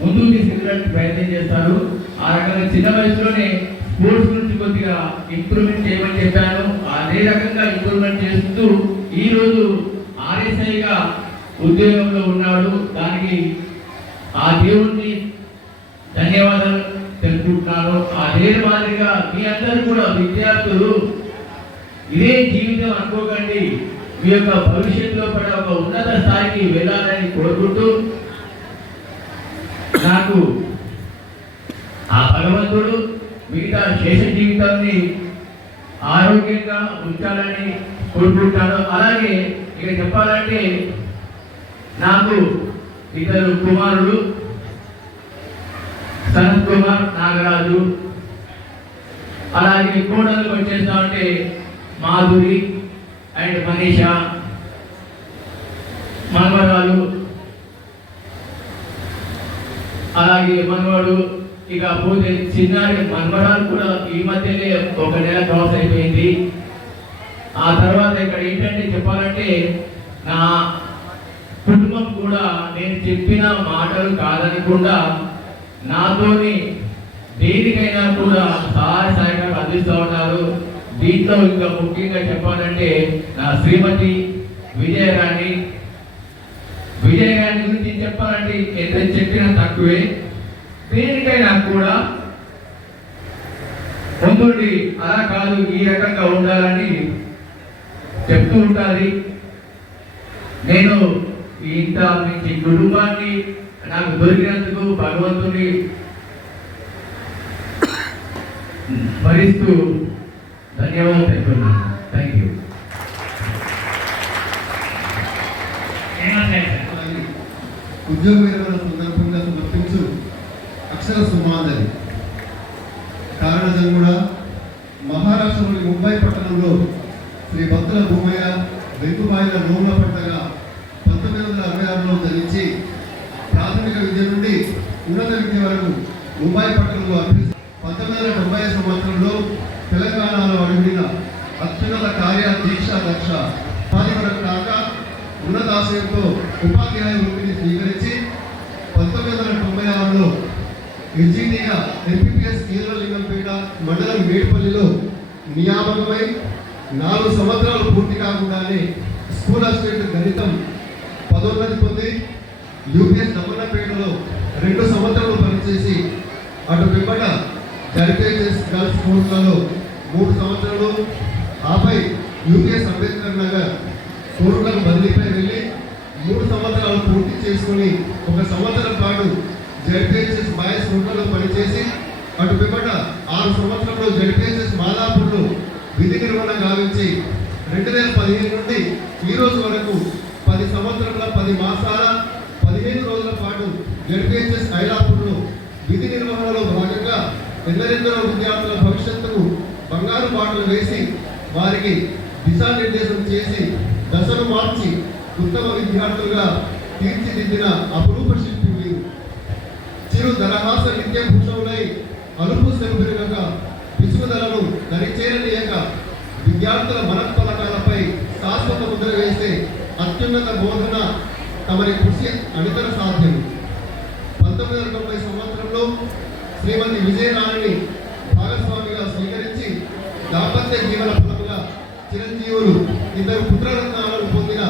ముందుకు తీసుకెళ్ళడానికి ప్రయత్నం చేస్తారు. ఆ రకంగా చిన్న వయసులోనే స్పోర్ట్స్ గురించి కొద్దిగా ఇంప్రూవ్మెంట్ చేయమని చెప్పాను. అదే రకంగా ఇంప్రూవ్మెంట్ చేస్తూ ఈరోజు ఆర్ఎస్ఐగా ఉద్యోగంలో ఉన్నాడు. దానికి ఆ దేవుడిని ధన్యవాదాలు తెలుపుకుంటున్నాను. అదే మాదిరిగా మీ అందరూ కూడా విద్యార్థులు ఇదే జీవితం అనుకోకండి, మీ యొక్క భవిష్యత్తులో పడే ఒక ఉన్నత స్థాయికి వెళ్ళాలని కోరుకుంటూ నాకు ఆ భగవంతుడు మిగతా శేష జీవితాన్ని ఆరోగ్యంగా ఉంచాలని కోరుకుంటాను. అలాగే ఇక చెప్పాలంటే నాకు ఇద్దరు కుమారులు, సనత్ కుమార్, నాగరాజు. అలాగే కోడలు వచ్చేస్తామంటే మాధురి అండ్ మనీషా, మనవరాలు, అలాగే మనవాడు. ఇక పోతే చిన్న మనవరాలు కూడా ఈ మధ్యనే 1 నెల క్రాస్ అయిపోయింది. ఆ తర్వాత ఇక్కడ ఏంటంటే చెప్పాలంటే నా కుటుంబం కూడా నేను చెప్పిన మాటలు కాదనకుండా నాతోని దేనికైనా కూడా సహాయ సహకారాలు అందిస్తూ ఉన్నారు. దీంట్లో ఇంకా ముఖ్యంగా చెప్పాలంటే నా శ్రీమతి విజయరాణి గురించి చెప్పాలంటే ఎంత చెప్పినా తక్కువే. దేనికైనా కూడా ముందుండి అలా కాదు ఈ రకంగా ఉండాలని చెప్తూ ఉంటుంది. నేను ఇంత మంచి కుటుంబాన్ని నాకు దొరికినందుకు భగవంతుని భరిస్తూ ధన్యవాదాలు తెలుపుతున్నాను. Thank you. ఉద్యోగ విరమణ సందర్భంగా సమర్పించు అక్షర సుమాంజలి. కారణజన్ కూడా మహారాష్ట్రలోని ముంబై పట్టణంలో శ్రీ భక్తుల భూమయ్య వెంకుబాయిల నోముల పంటగా 1966లో జనించి ప్రాథమిక విద్య నుండి ఉన్నత విద్య వరకు ముంబై పట్టణంలో అభ్యసించి 1990 సంవత్సరంలో తెలంగాణలో అడుగుడిన అత్యున్నత కార్య దీక్ష దక్ష ఉపాధి వరకు కాక ఉన్నతాశయంతో ఉపాధ్యాయ వృత్తిని స్వీకరించి 1996లో ఎస్జీటీగా ఎంపీపీఎస్ కేంద్రలింగంపేట మండలం మేడిపల్లిలో నియామకమై 4 సంవత్సరాలు పూర్తి కాకుండానే స్కూల్ అసిస్టెంట్ గణితం పదోన్నతి పొంది యూపీఎస్ దమ్మన్నపేటలో 2 సంవత్సరాలు పనిచేసి అటు పిమ్మట జరిపేఎస్ గర్ల్స్ కోర్సులలో 3 సంవత్సరాలు, ఆపై యూపీఎస్ అంబేద్కర్ నగర్ కోరుట్లకు బదిలీపై వెళ్ళి 3 సంవత్సరాలు పూర్తి చేసుకుని 1 సంవత్సరం పాటు జడ్పీహెచ్ఎస్ బాయ్స్ కోర్టులో పనిచేసి అటు పిమ్మట 6 సంవత్సరంలో జడ్పీహెచ్ఎస్ మాదాపూర్లో విధి నిర్వహణ గావించి 2015 నుండి ఈ రోజు వరకు 10 సంవత్సరాల 10 మాసాల 15 రోజుల పాటు జడ్పీహెచ్ఎస్ ఐలాపూర్లో విధి నిర్వహణలో భాగంగా ఎందరెందరో విద్యార్థుల భవిష్యత్తుకు బంగారు బాటలు వేసి వారికి దిశానిర్దేశం చేసి దశను మార్చి ఉత్తమ విద్యార్థులుగా తీర్చిదిద్దిన అపురూప శిల్పి మీరు. చిరు దరహాస నిత్య భూషణులై అలుపు సెలుపెరగక విసుగుదలను దరిచేరనీయక విద్యార్థుల మనఃపలకాలపై శాశ్వత ముద్ర వేసే అత్యున్నత బోధన తమరి కృషి అనితర సాధ్యం. 1990 సంవత్సరంలో శ్రీమతి విజయరాణిని భాగస్వామిగా స్వీకరించి దాంపత్య జీవన ఫలముగా చిరంజీవులు 2 పుత్రరత్నాలను పొందిన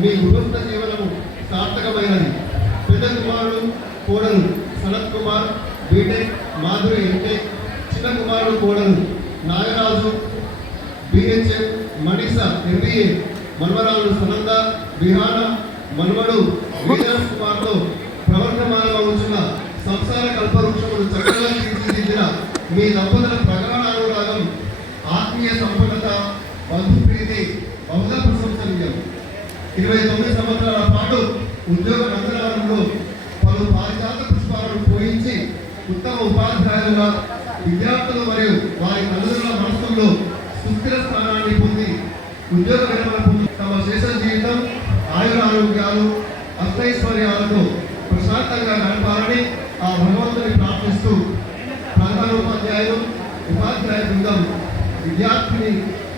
మీ గృహస్థ జీవనము సార్థకమైనది. పెద్ద కుమారుడు కోడలు సనత్ కుమార్ బీటెక్, మాధురి ఎంటెక్, చిన్న కుమారుడు కోడలు నాగరాజు బిహెచ్ఎం మనీషా ఎంబీఏ మన్మరాలు సనంద విహాన మన్మడు వీరాజ్ కుమార్తో ప్రవర్తమానంగా ఉంచిన సంసార కల్పవృక్షములు చక్కగా తీర్చిదిద్దిన మీ దంపతుల ప్రగాఢ అనురాగం, ఆత్మీయ సంపన్నత, బంధుప్రీతి బహుళ ప్రశంసనీయం. 29 సంవత్సరాల పాటు ఉద్యోగ నందనవనంలో పలు పారిజాత పుష్పాలను పూజించి ఉత్తమ ఉపాధ్యాయులుగా విద్యార్థులు మరియు వారి తల్లిదండ్రుల మనసుల్లో సుస్థిర స్థానాన్ని పొంది ఉద్యోగ విరమణ పొంది తమ శేష జీవితం ఆయురారోగ్యాలు అష్టైశ్వర్యాలతో ప్రశాంతంగా గడపాలని ఆ భగవంతుని ప్రార్థిస్తూ ప్రధానోపాధ్యాయులు ఉపాధ్యాయ బృందం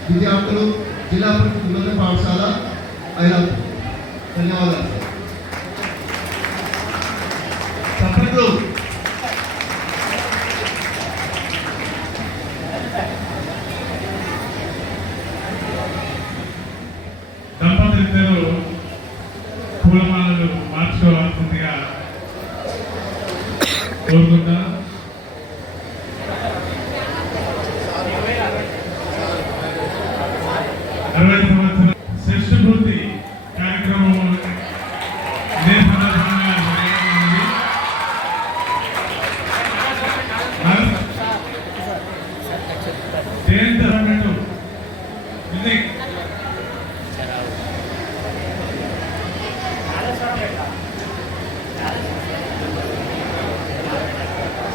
విద్యార్థులు జిల్లా పరిషత్ ఉన్నత పాఠశాల అయినా ధన్యవాదాలు. చప్పట్లు. దంపతులిద్దరూ పూలమాలలు మార్చుకోవాల్సిందిగా కోరుకుంటా. అరవై సంవత్సరాల శిష్యభూతి కార్యక్రమం ఇదే సందర్భంగా జరగనుంది. జయంతి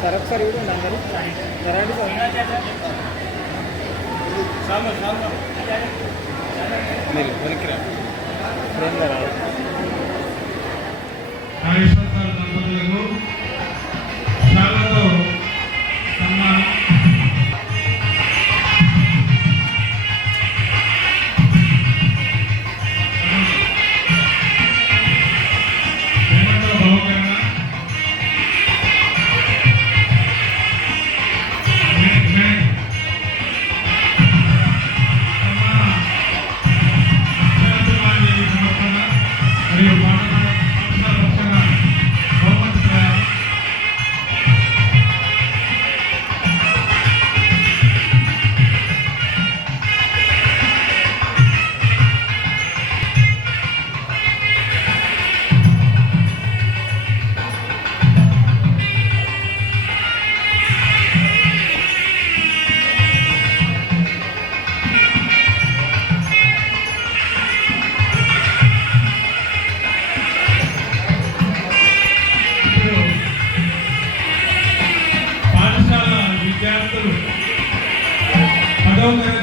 సార్ ఒకసారి ఇవ్వండి అందరూ రండి సార్ మీరు వెనక్కి ఫ్రేమ్లో రావాలి. నాగేశ్వర దంపతులకు శాలతో సన్మానం.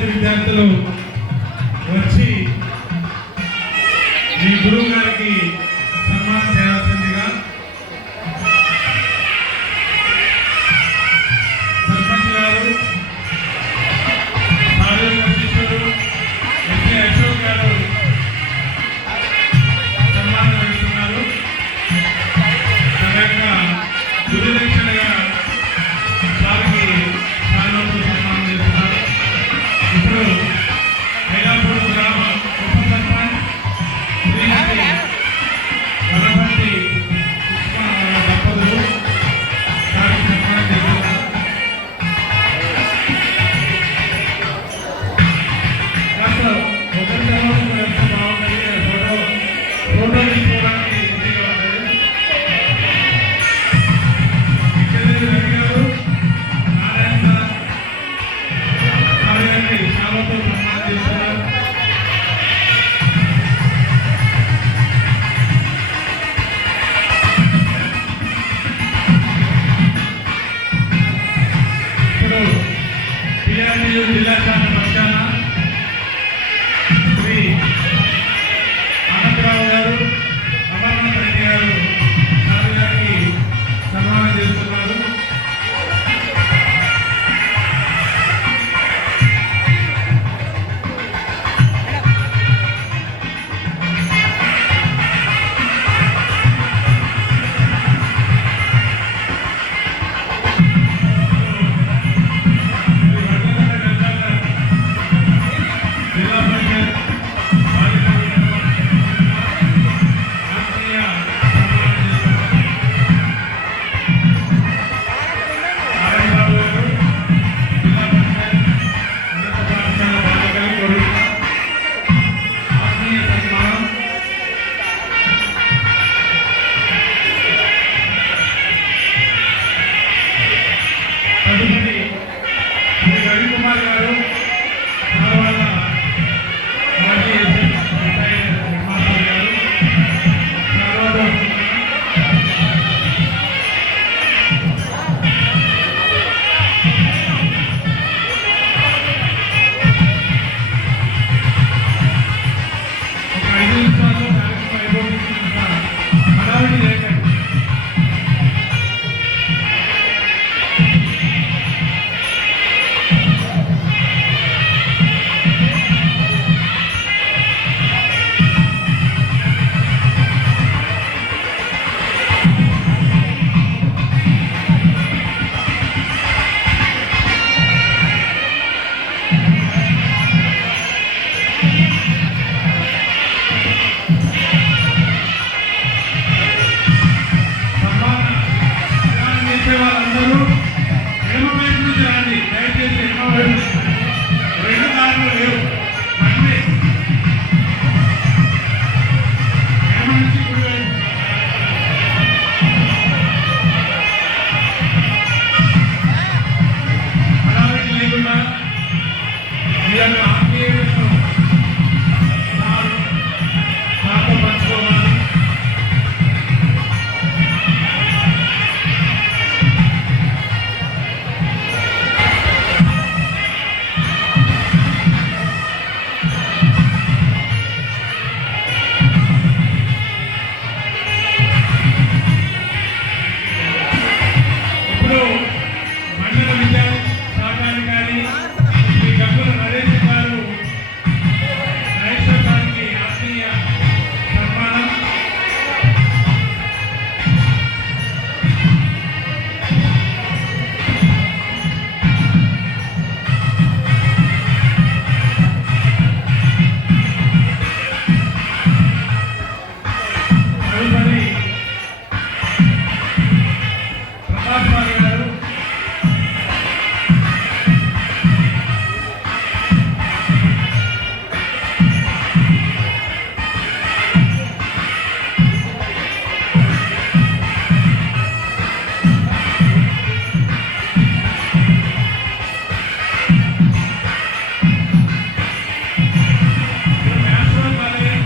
విద్యార్థులు వచ్చి మీ గురువు గారికి సన్మానం చేయాల్సిందిగా సర్పంచ్ గారు, ఆరోగ్య శిష్యుడు ఎస్ఏ అశోక్ గారు సన్మానం చేస్తున్నారు. అదేవిధంగా గురుదక్షిణగా వారికి సాయంతో సన్మానం చేస్తున్నారు. ఇప్పుడు ఐలాపూర్ గ్రామ ఉప సర్పంచ్ శ్రీమతి వనపర్తి దంపతులు వారికి సన్మానం చేస్తున్నారు. కాస్త ఒకరి తర్వాత వెళ్తే బాగుంటుంది. ఫోటో తీసుకోవడానికి ఈజీగా ఉంటుంది. రవి గారు, నారాయణ సార్ శాలతో సన్మానం చేస్తున్నారు. ఇప్పుడు టీఆర్టీయూ జిల్లా శాఖ పక్షాన శ్రీ ఆనందరావు గారు, అమర్నాథ్ రెడ్డి గారు సార్ గారికి సన్మానం చేస్తున్నారు. శ్రీ వర్ధన తదుపరి శ్రీ రవికుమార్ గారు తర్వాత మాజీ రిటైర్డ్ మాస్టర్ గారు తర్వాత ఒక 5 నిమిషాల్లో కార్యక్రమం అయిపోతుంది. హడావిడి లేకండి. వాళ్ళందరూ ఎడమ వైపు నుంచి రండి. దయచేసి ఎడమ వైపు రెండు కార్లు లేవు. అంటే ఎడమ నుంచి కుడి వైపు. హడావిడి లేకుండా మీరు ఆత్మీయులను నాతో పంచుకోవాలి. ఇప్పుడు మండల విద్యా శాఖాధికారి శ్రీ గంగుల నరేష్ గారు నరేశ్వరానికి ఆత్మీయ సన్మానం. తదుపరి ప్రతాప్ సార్ గారు నేషనల్ కాలేజ్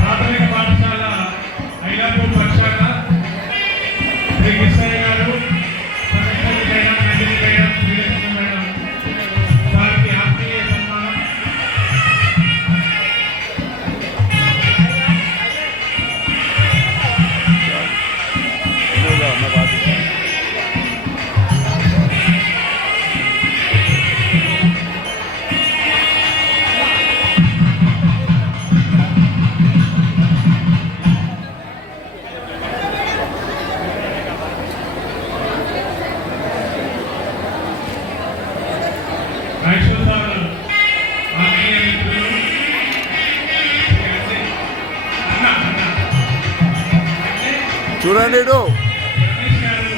ప్రాథమిక పాఠశాల ఐలాపూర్ పక్షాన శ్రీ కిషయ్య గారు, Saraswati madam, Nandini madam, Srilakshmi madam వారికి ఆత్మీయ సన్మానం. రాయచూర్ సార్ ఆత్మీయ మిత్రులు అన్న చూడండి ఇటు. రమేష్ గారు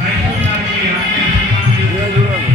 రాయచూర్ సార్కి ఆత్మీయ సన్మానం ఇదే చూడండి.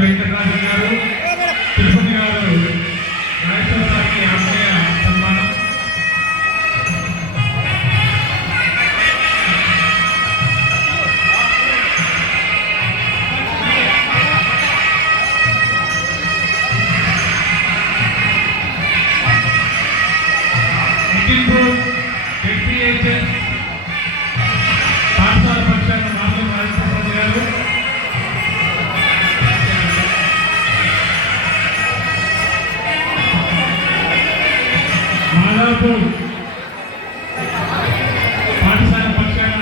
వెంకటరాజు గారు, తిరుపతి గారు నాయకుల వారికి ఆత్మీయ సన్మానం. నితిన్పూర్ ఎస్పీహెచ్ఎస్ పాఠశాల పక్షాన మాధవ రాజప్రసాద్ గారు, మాధవపూర్ పాఠశాల పక్షాన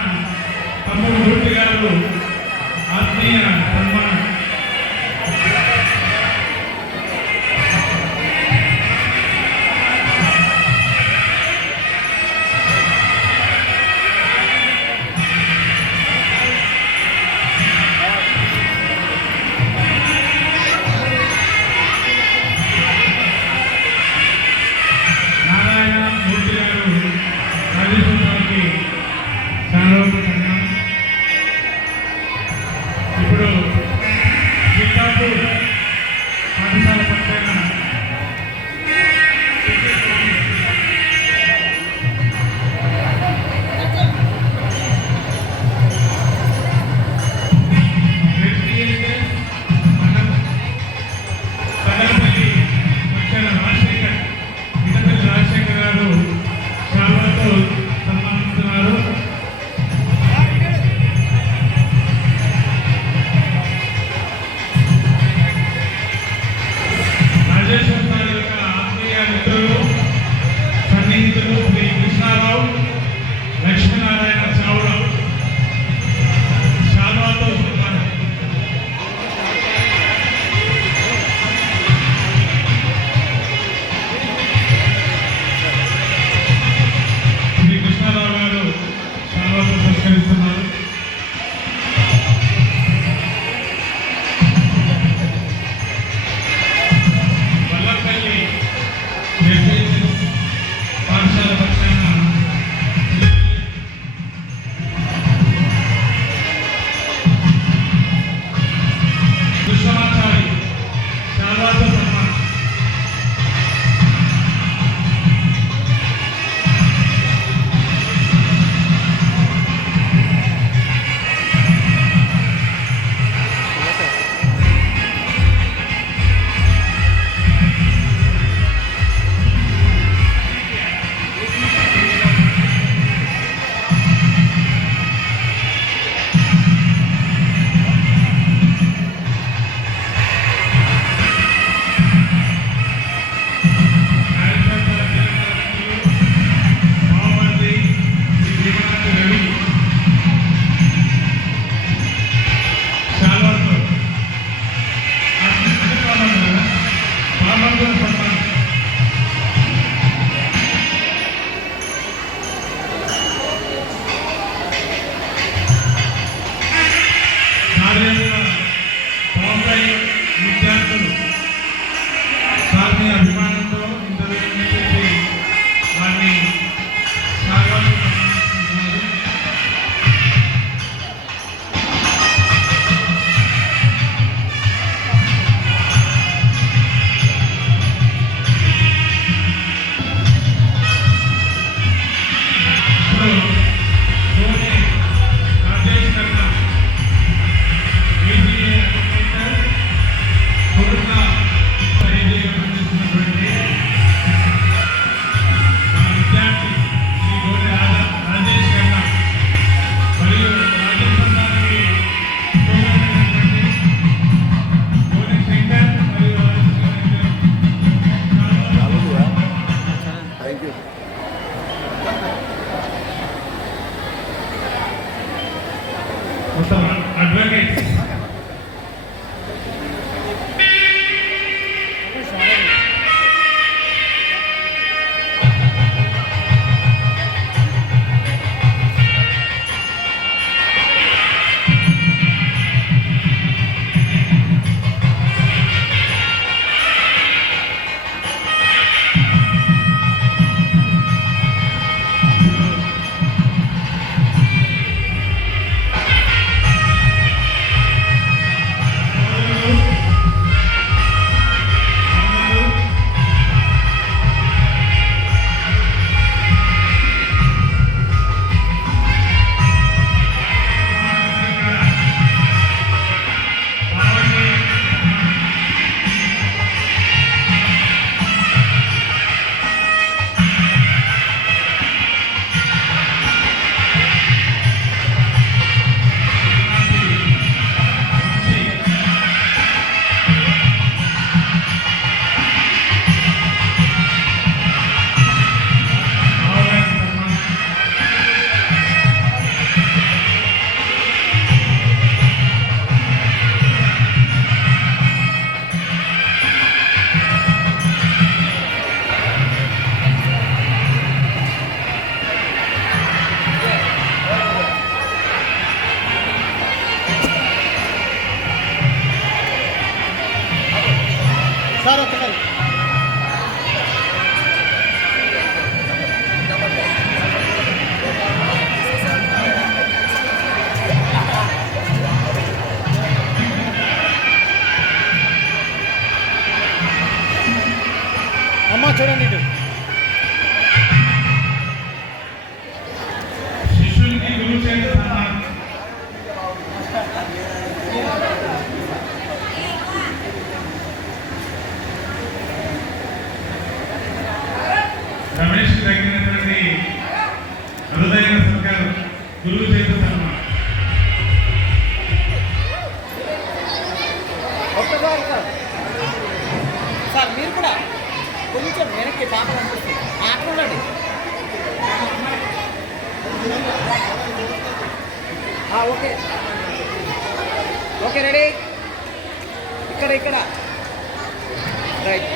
తమ్ముడు మూర్తి గారు ఆత్మీయ సన్మానం. నారాయణ మూర్తి గారు రాజేశ్వరరావుకి శాలువాతో సన్మానం. ఇప్పుడు శ్రీకాకుళం పాఠశాల పక్షాన తగలపల్లి పక్షాన రాజశేఖర్, ఇటపల్లి రాజశేఖర్ గారు శాలువాతో సన్మానిస్తున్నారు. రాజేశ్వర సార్ యొక్క ఆత్మీయ మిత్రులు, సన్నిహితులు శ్రీ కృష్ణారావు, లక్ష్మీనారాయణ చావురావు శాలువాతో సన్మానం. శ్రీ కృష్ణారావు గారు శాలువాతో సత్కరిస్తున్నారు. వల్లపల్లి ఎస్పీహెచ్ఎస్ పాఠశాల పక్షాన కృష్ణమాచారి శాలువాతో సన్మానం. విద్యార్థులు సార్ని అభిమానంతో ఇంటర్వ్యూ చేసి వారిని శాలువాతో సన్మానిస్తున్నారు. సార్ ఒక్కసారి అమ్మ చూడండి ఇటు శిష్యునికి గురువు చేత సన్మానం. రమేష్ తగినటువంటి అరుదైన సత్కారం గురువు చేత సన్మానం. ఒక్కసారి సార్ మీరు కూడా కొంచెం వెనక్కి పాట కనిపిస్తుంది అక్కడ ఉండండి ఓకే ఓకే రెడీ ఇక్కడ రైట్